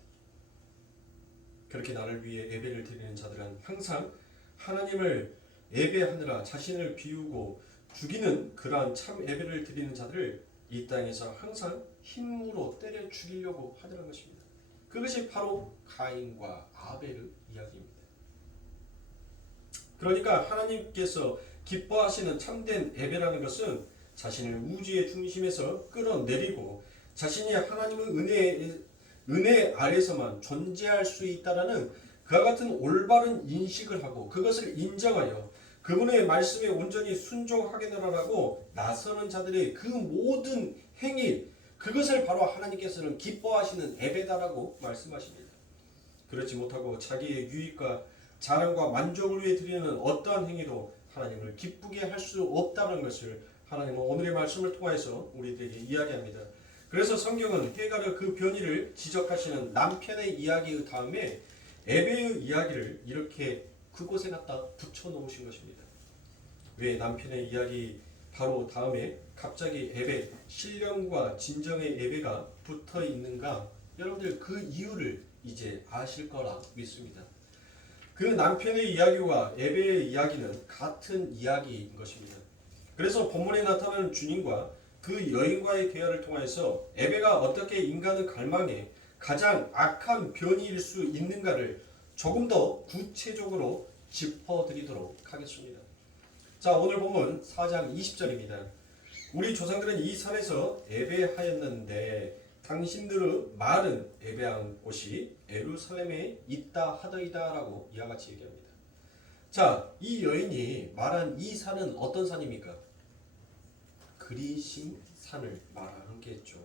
그렇게 나를 위해 예배를 드리는 자들은 항상 하나님을 예배하느라 자신을 비우고 죽이는 그러한 참 예배를 드리는 자들을 이 땅에서 항상 힘으로 때려 죽이려고 하더라는 것입니다. 그것이 바로 가인과 아벨의 이야기입니다. 그러니까 하나님께서 기뻐하시는 참된 예배라는 것은 자신을 우주의 중심에서 끌어내리고 자신이 하나님의 은혜 아래서만 존재할 수 있다라는 그와 같은 올바른 인식을 하고 그것을 인정하여 그분의 말씀에 온전히 순종하겠노라라고 나서는 자들의 그 모든 행위, 그것을 바로 하나님께서는 기뻐하시는 예배다라고 말씀하십니다. 그렇지 못하고 자기의 유익과 자랑과 만족을 위해 드리는 어떠한 행위도 하나님을 기쁘게 할 수 없다는 것을 하나님은 오늘의 말씀을 통해서 우리들에게 이야기합니다. 그래서 성경은 헤갈의 그 변의를 지적하시는 남편의 이야기 다음에 예배의 이야기를 이렇게 그곳에 갖다 붙여놓으신 것입니다. 왜 남편의 이야기 바로 다음에 갑자기 예배, 신령과 진정의 예배가 붙어 있는가? 여러분들 그 이유를 이제 아실 거라 믿습니다. 그 남편의 이야기와 예배의 이야기는 같은 이야기인 것입니다. 그래서 본문에 나타나는 주님과 그 여인과의 대화를 통해서 예배가 어떻게 인간의 갈망에 가장 악한 변이일 수 있는가를 조금 더 구체적으로 짚어드리도록 하겠습니다. 자, 오늘 본문 4장 20절입니다. 우리 조상들은 이 산에서 예배하였는데 당신들의 말은 예배한 곳이 예루살렘에 있다 하더이다 라고 이와 같이 얘기합니다. 자, 이 여인이 말한 이 산은 어떤 산입니까? 그리심 산을 말하는 게 있죠.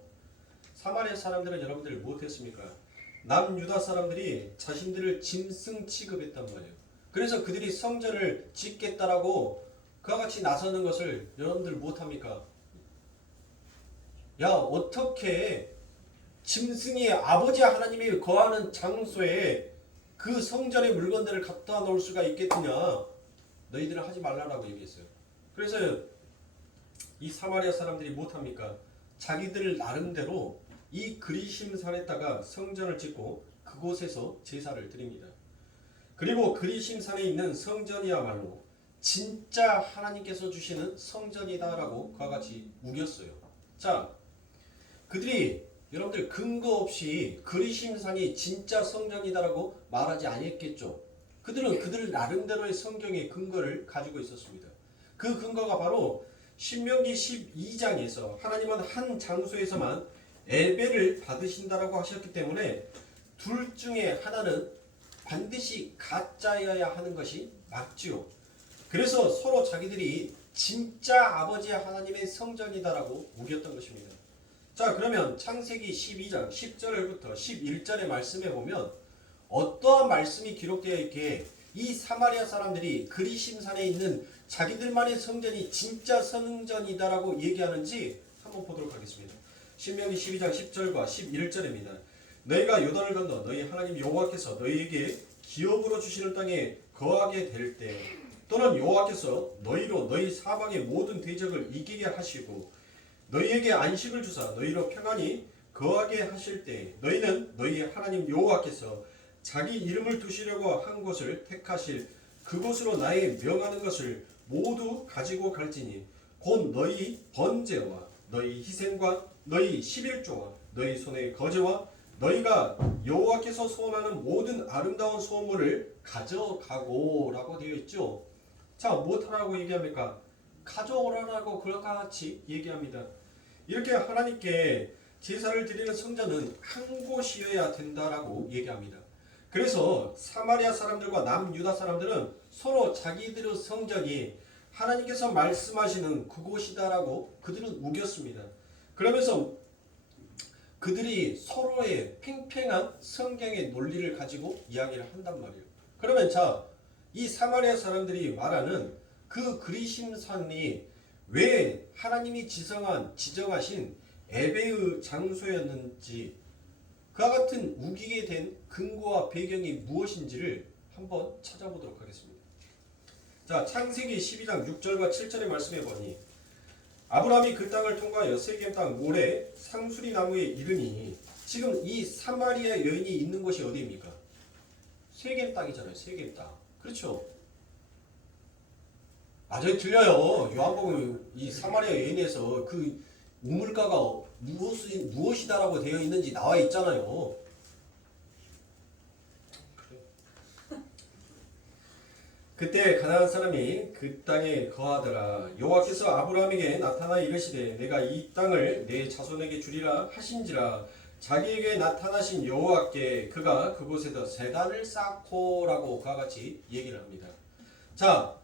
사마리아 사람들은 여러분들 무엇했습니까? 남유다 사람들이 자신들을 짐승 취급했단 말이에요. 그래서 그들이 성전을 짓겠다라고 그와 같이 나서는 것을 여러분들 무엇합니까? 야, 어떻게 짐승이 아버지 하나님이 거하는 장소에 그 성전의 물건들을 갖다 놓을 수가 있겠느냐? 너희들은 하지 말라라고 얘기했어요. 그래서 이 사마리아 사람들이 무엇합니까? 자기들 나름대로 이 그리심산에다가 성전을 짓고 그곳에서 제사를 드립니다. 그리고 그리심산에 있는 성전이야말로 진짜 하나님께서 주시는 성전이다라고 그와 같이 우겼어요. 자, 그들이 여러분들 근거 없이 그리심산이 진짜 성전이다라고 말하지 않았겠죠. 그들은 그들 나름대로의 성경의 근거를 가지고 있었습니다. 그 근거가 바로 신명기 12장에서 하나님은 한 장소에서만 예배를 받으신다라고 하셨기 때문에 둘 중에 하나는 반드시 가짜여야 하는 것이 맞지요. 그래서 서로 자기들이 진짜 아버지 하나님의 성전이다라고 우겼던 것입니다. 자, 그러면 창세기 12장 10절부터 11절의 말씀에 보면 어떠한 말씀이 기록되어 있기에 이 사마리아 사람들이 그리심산에 있는 자기들만의 성전이 진짜 성전이다라고 얘기하는지 한번 보도록 하겠습니다. 신명기 12장 10절과 11절입니다. 너희가 요단을 건너 너희 하나님 여호와께서 너희에게 기업으로 주시는 땅에 거하게 될 때 또는 여호와께서 너희로 너희 사방의 모든 대적을 이기게 하시고 너희에게 안식을 주사 너희로 평안히 거하게 하실 때 너희는 너희 하나님 여호와께서 자기 이름을 두시려고 한 곳을 택하실 그곳으로 나의 명하는 것을 모두 가지고 갈지니 곧 너희 번제와 너희 희생과 너희 11조와 너희 손의 거제와 너희가 여호와께서 소원하는 모든 아름다운 소물을 가져가고라고 되어 있죠. 자, 무엇하라고 얘기합니까? 가져오라라고 그와 같이 얘기합니다. 이렇게 하나님께 제사를 드리는 성전은 한 곳이어야 된다라고 얘기합니다. 그래서 사마리아 사람들과 남유다 사람들은 서로 자기들의 성전이 하나님께서 말씀하시는 그곳이다라고 그들은 우겼습니다. 그러면서 그들이 서로의 팽팽한 성경의 논리를 가지고 이야기를 한단 말이에요. 그러면 자, 이 사마리아 사람들이 말하는 그 그리심산이 왜 하나님이 지정하신 예배의 장소였는지 그와 같은 우기게 된 근거와 배경이 무엇인지를 한번 찾아보도록 하겠습니다. 자, 창세기 12장 6절과 7절의 말씀에 보니 아브라함이 그 땅을 통과하여 세겜 땅 모래 상수리 나무에 이르니 지금 이 사마리아 여인이 있는 곳이 어디입니까? 세겜 땅이잖아요. 세겜 땅. 그렇죠? 맞아요. 들려요. 요한복음 이 사마리아 여인에서 그 우물가가 무엇이다라고 되어 있는지 나와 있잖아요. 그때 가나안 사람이 그 땅에 거하더라. 여호와께서 아브라함에게 나타나 이르시되 내가 이 땅을 내 자손에게 주리라 하신지라. 자기에게 나타나신 여호와께 그가 그곳에다 제단을 쌓고라고 그와 같이 얘기를 합니다. 자,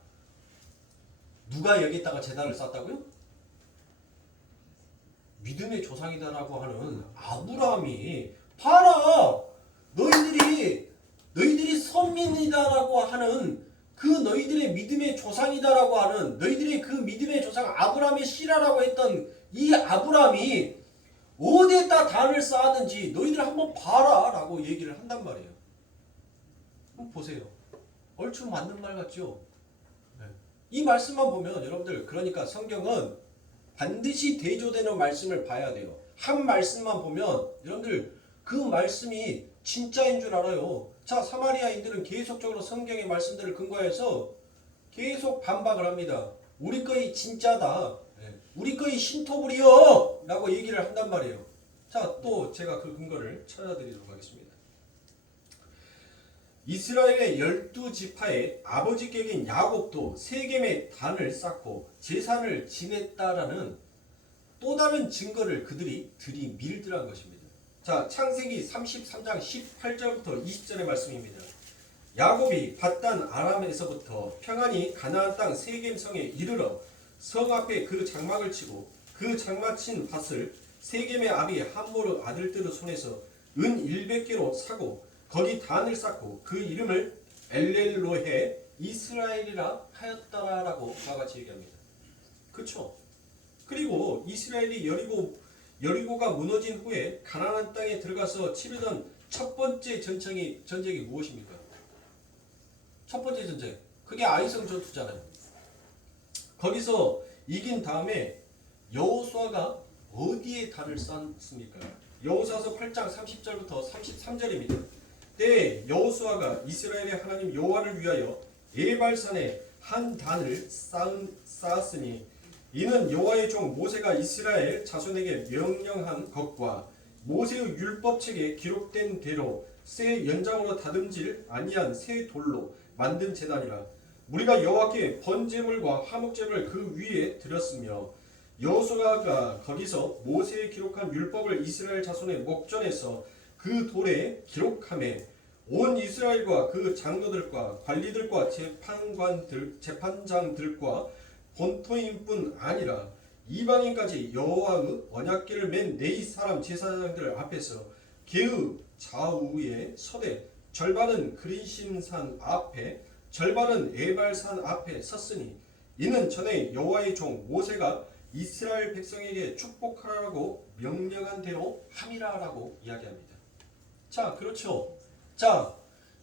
누가 여기다가 제단을 쌓았다고요? 믿음의 조상이다라고 하는 아브라함이 봐라! 너희들이 선민이다라고 하는 그 너희들의 믿음의 조상이다라고 하는 너희들의 그 믿음의 조상 아브라함의 씨라라고 했던 이 아브라함이 어디에다 단을 쌓았는지 너희들 한번 봐라 라고 얘기를 한단 말이에요. 한번 보세요. 얼추 맞는 말 같죠? 네. 이 말씀만 보면 여러분들 그러니까 성경은 반드시 대조되는 말씀을 봐야 돼요. 한 말씀만 보면 여러분들 그 말씀이 진짜인 줄 알아요. 자, 사마리아인들은 계속적으로 성경의 말씀들을 근거해서 계속 반박을 합니다. 우리 거이 진짜다. 우리 거이 신토불이요! 라고 얘기를 한단 말이에요. 자, 또 제가 그 근거를 찾아드리도록 하겠습니다. 이스라엘의 12지파의 아버지격인 야곱도 세겜의 단을 쌓고 제사를 지냈다라는 또 다른 증거를 그들이 들이밀더란 것입니다. 자, 창세기 33장 18절부터 20절의 말씀입니다. 야곱이 밧단 아람에서부터 평안히 가나안 땅 세겜성에 이르러 성 앞에 그 장막을 치고 그 장막 친 밭을 세겜의 아비 함모르 아들들의 손에서 은 100개로 사고 거기 단을 쌓고 그 이름을 엘렐로헤 이스라엘이라 하였다라고 그와 같이 얘기합니다. 그렇죠? 그리고 이스라엘이 여리고가 무너진 후에 가나안 땅에 들어가서 치르던 첫 번째 전쟁이 무엇입니까? 첫 번째 전쟁. 그게 아이성 전투잖아요. 거기서 이긴 다음에 여호수아가 어디에 단을 쌓습니까? 여호수아서 8장 30절부터 33절입니다. 때에 여호수아가 이스라엘의 하나님 여호와를 위하여 에발산에 한 단을 쌓았으니 이는 여호와의 종 모세가 이스라엘 자손에게 명령한 것과 모세의 율법책에 기록된 대로 새 연장으로 다듬질 아니한 새 돌로 만든 제단이라. 우리가 여호와께 번제물과 화목제물을 그 위에 드렸으며 여호수아가 거기서 모세에 기록한 율법을 이스라엘 자손의 목전에서 그 돌에 기록하매 온 이스라엘과 그 장로들과 관리들과 재판장들과 본토인뿐 아니라 이방인까지 여호와의 언약궤를 맨 네 사람 제사장들 앞에서 개의 좌우에 서되 절반은 그리심산 앞에 절반은 에발산 앞에 섰으니 이는 전에 여호와의 종 모세가 이스라엘 백성에게 축복하라고 명령한 대로 함이라라고 이야기합니다. 자, 그렇죠. 자,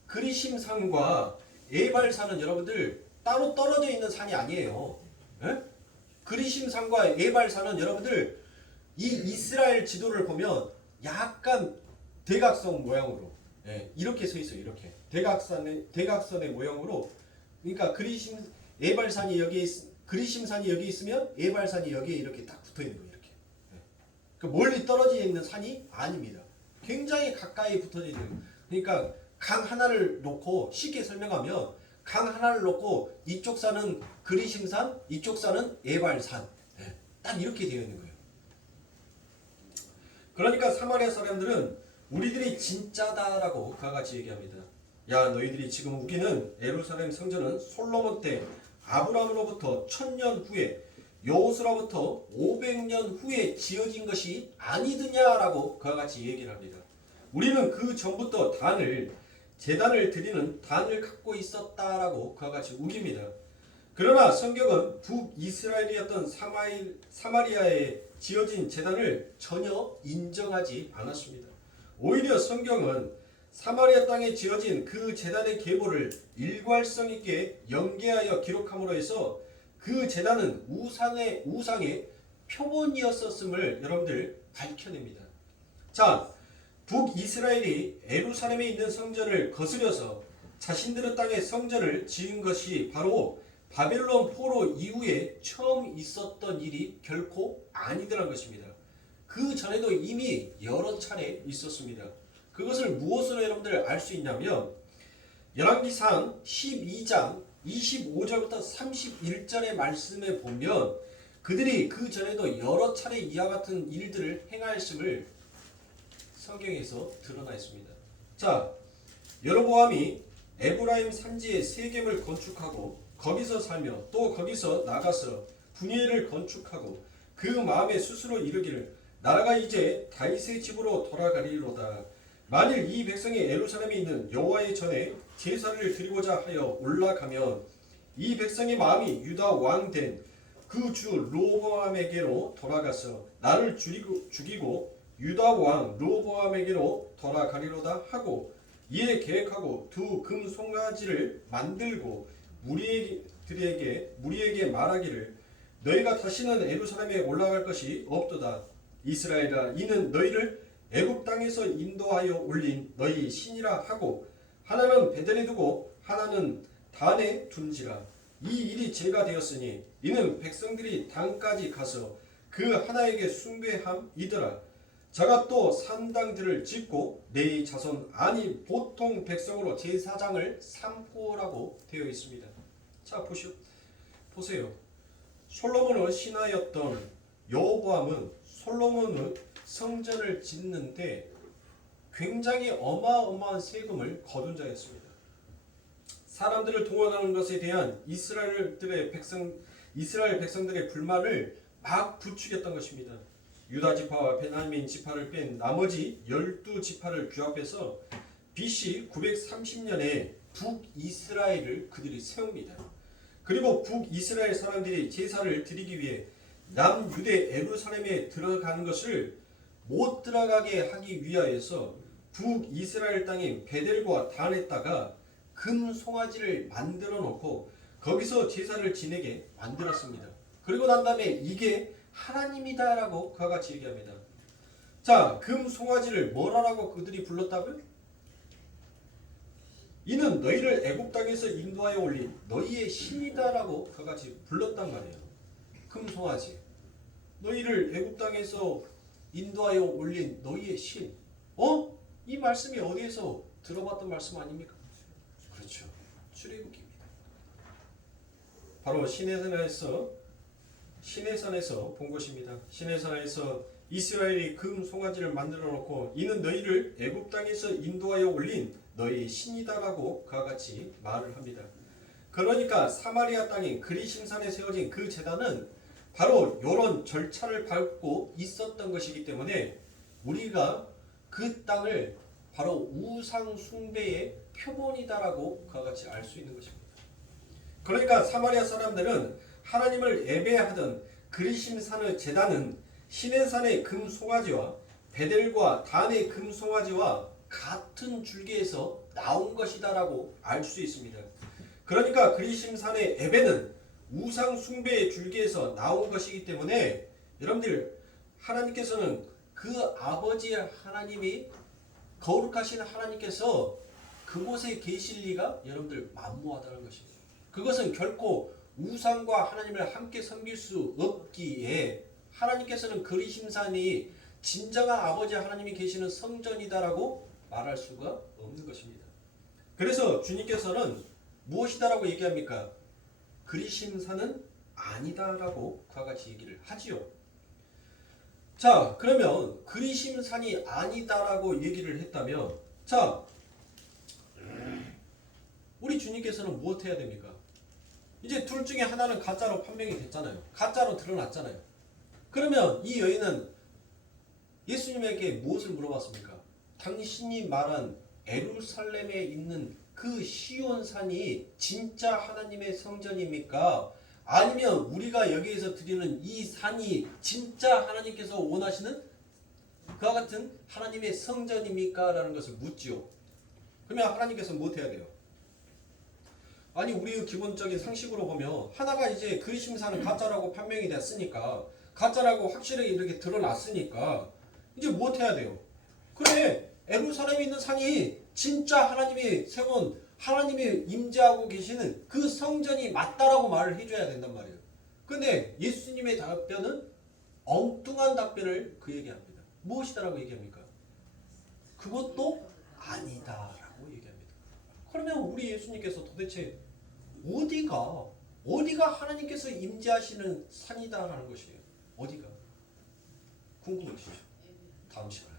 그리심산과 에발산은 여러분들 따로 떨어져 있는 산이 아니에요. 예? 그리심산과 에발산은 여러분들 이 이스라엘 지도를 보면 약간 대각선 모양으로 이렇게 서 있어요. 이렇게 대각선의 모양으로. 그러니까 에발산이 여기 그리심산이 여기 있으면 에발산이 여기에 이렇게 딱 붙어 있는 거예요. 이렇게. 그 멀리 떨어져 있는 산이 아닙니다. 굉장히 가까이 붙어져 있는. 그러니까 강 하나를 놓고 쉽게 설명하면 강 하나를 놓고 이쪽 산은 그리심산, 이쪽 산은 에발산. 딱 이렇게 되어 있는 거예요. 그러니까 사마리아 사람들은 우리들이 진짜다라고 그와 같이 얘기합니다. 야, 너희들이 지금 우기는 예루살렘 성전은 솔로몬 때 아브라함으로부터 1000년 후에 여호수아로부터 500년 후에 지어진 것이 아니더냐라고 그와 같이 얘기를 합니다. 우리는 그 전부터 제단을 드리는 단을 갖고 있었다라고 그와 같이 우깁니다. 그러나 성경은 북이스라엘이었던 사마리아에 지어진 제단을 전혀 인정하지 않았습니다. 오히려 성경은 사마리아 땅에 지어진 그 제단의 계보를 일괄성 있게 연계하여 기록함으로 해서 그 제단은 우상의 표본이었었음을 여러분들 밝혀냅니다. 자, 북이스라엘이 예루살렘에 있는 성전을 거스려서 자신들의 땅에 성전을 지은 것이 바로 바벨론 포로 이후에 처음 있었던 일이 결코 아니더란 것입니다. 그 전에도 이미 여러 차례 있었습니다. 그것을 무엇으로 여러분들 알 수 있냐면 열왕기상 12장 25절부터 31절의 말씀에 보면 그들이 그 전에도 여러 차례 이와 같은 일들을 행하였음을 성경에서 드러나 있습니다. 자, 여로보암이 에브라임 산지에 세겜을 건축하고 거기서 살며 또 거기서 나가서 분이엘을 건축하고 그 마음에 스스로 이르기를 나라가 이제 다윗의 집으로 돌아가리로다. 만일 이 백성이 예루살렘에 있는 여호와의 전에 제사를 드리고자 하여 올라가면 이 백성의 마음이 유다 왕 된 그 주 르호보암에게로 돌아가서 나를 죽이고 유다 왕 르호보암에게로 돌아가리로다 하고 이에 계획하고 두 금 송아지를 만들고 무리에게 말하기를 너희가 다시는 예루살렘에 올라갈 것이 없도다. 이스라엘아, 이는 너희를 애굽 땅에서 인도하여 올린 너희 신이라 하고 하나는 베델에 두고 하나는 단에 둔지라. 이 일이 죄가 되었으니 이는 백성들이 단까지 가서 그 하나에게 숭배함이더라. 저가 또 산당들을 짓고 내 자손 아니 보통 백성으로 제사장을 삼고라고 되어 있습니다. 자, 보세요. 솔로몬의 신하였던 여호보암은 솔로몬의 성전을 짓는데 굉장히 어마어마한 세금을 거둔 자였습니다. 사람들을 동원하는 것에 대한 이스라엘 백성들의 불만을 막 부추겼던 것입니다. 유다 지파와 베냐민 지파를 뺀 나머지 12지파를 규합해서 BC 930년에 북이스라엘을 그들이 세웁니다. 그리고 북이스라엘 사람들이 제사를 드리기 위해 남유대 예루살렘에 들어가는 것을 못 들어가게 하기 위하여서 북이스라엘 땅인 베델과 단에다가 금 송아지를 만들어 놓고 거기서 제사를 지내게 만들었습니다. 그리고 난 다음에 이게 하나님이다라고 그와 같이 얘기합니다. 자, 금 송아지를 뭐라고 그들이 불렀다고요? 이는 너희를 애굽 땅에서 인도하여 올린 너희의 신이다라고 그와 같이 불렀단 말이에요. 금 송아지. 너희를 애굽 땅에서 인도하여 올린 너희의 신. 이 말씀이 어디에서 들어봤던 말씀 아닙니까? 그렇죠. 출애굽기입니다. 바로 시내산에서 본 것입니다. 시내산에서 이스라엘이 금 송아지를 만들어 놓고 이는 너희를 애굽 땅에서 인도하여 올린 너희의 신이다라고 그와 같이 말을 합니다. 그러니까 사마리아 땅인 그리심산에 세워진 그 제단은 바로 이런 절차를 밟고 있었던 것이기 때문에 우리가 그 땅을 바로 우상 숭배의 표본이다라고 그와 같이 알 수 있는 것입니다. 그러니까 사마리아 사람들은 하나님을 예배하던 그리심산의 제단은 시내산의 금 송아지와 베델과 단의 금 송아지와 같은 줄기에서 나온 것이다라고 알 수 있습니다. 그러니까 그리심산의 에베는 우상 숭배의 줄기에서 나온 것이기 때문에 여러분들 하나님께서는 그 아버지 하나님이 거룩하신 하나님께서 그곳에 계실 리가 여러분들 만무하다는 것입니다. 그것은 결코 우상과 하나님을 함께 섬길 수 없기에 하나님께서는 그리심산이 진정한 아버지 하나님이 계시는 성전이다라고 말할 수가 없는 것입니다. 그래서 주님께서는 무엇이다라고 얘기합니까? 그리심산은 아니다라고 그와 같이 얘기를 하지요. 자, 그러면 그리심산이 아니다라고 얘기를 했다면, 자, 우리 주님께서는 무엇 해야 됩니까? 이제 둘 중에 하나는 가짜로 판명이 됐잖아요. 가짜로 드러났잖아요. 그러면 이 여인은 예수님에게 무엇을 물어봤습니까? 당신이 말한 예루살렘에 있는 그 시온산이 진짜 하나님의 성전입니까? 아니면 우리가 여기에서 드리는 이 산이 진짜 하나님께서 원하시는 그와 같은 하나님의 성전입니까? 라는 것을 묻지요. 그러면 하나님께서 무엇 해야 돼요? 아니 우리의 기본적인 상식으로 보면 하나가 이제 그리심산은 가짜라고 판명이 됐으니까 가짜라고 확실하게 이렇게 드러났으니까 이제 무엇 해야 돼요? 그래 예루살렘에 있는 산이 진짜 하나님이 세운 하나님이 임재하고 계시는 그 성전이 맞다라고 말을 해줘야 된단 말이에요. 근데 예수님의 답변은 엉뚱한 답변을 그에게 합니다. 무엇이다라고 얘기합니까? 그것도 아니다라고 얘기합니다. 그러면 우리 예수님께서 도대체 어디가 하나님께서 임재하시는 산이다라는 것이에요? 어디가? 궁금하시죠? 다음 시간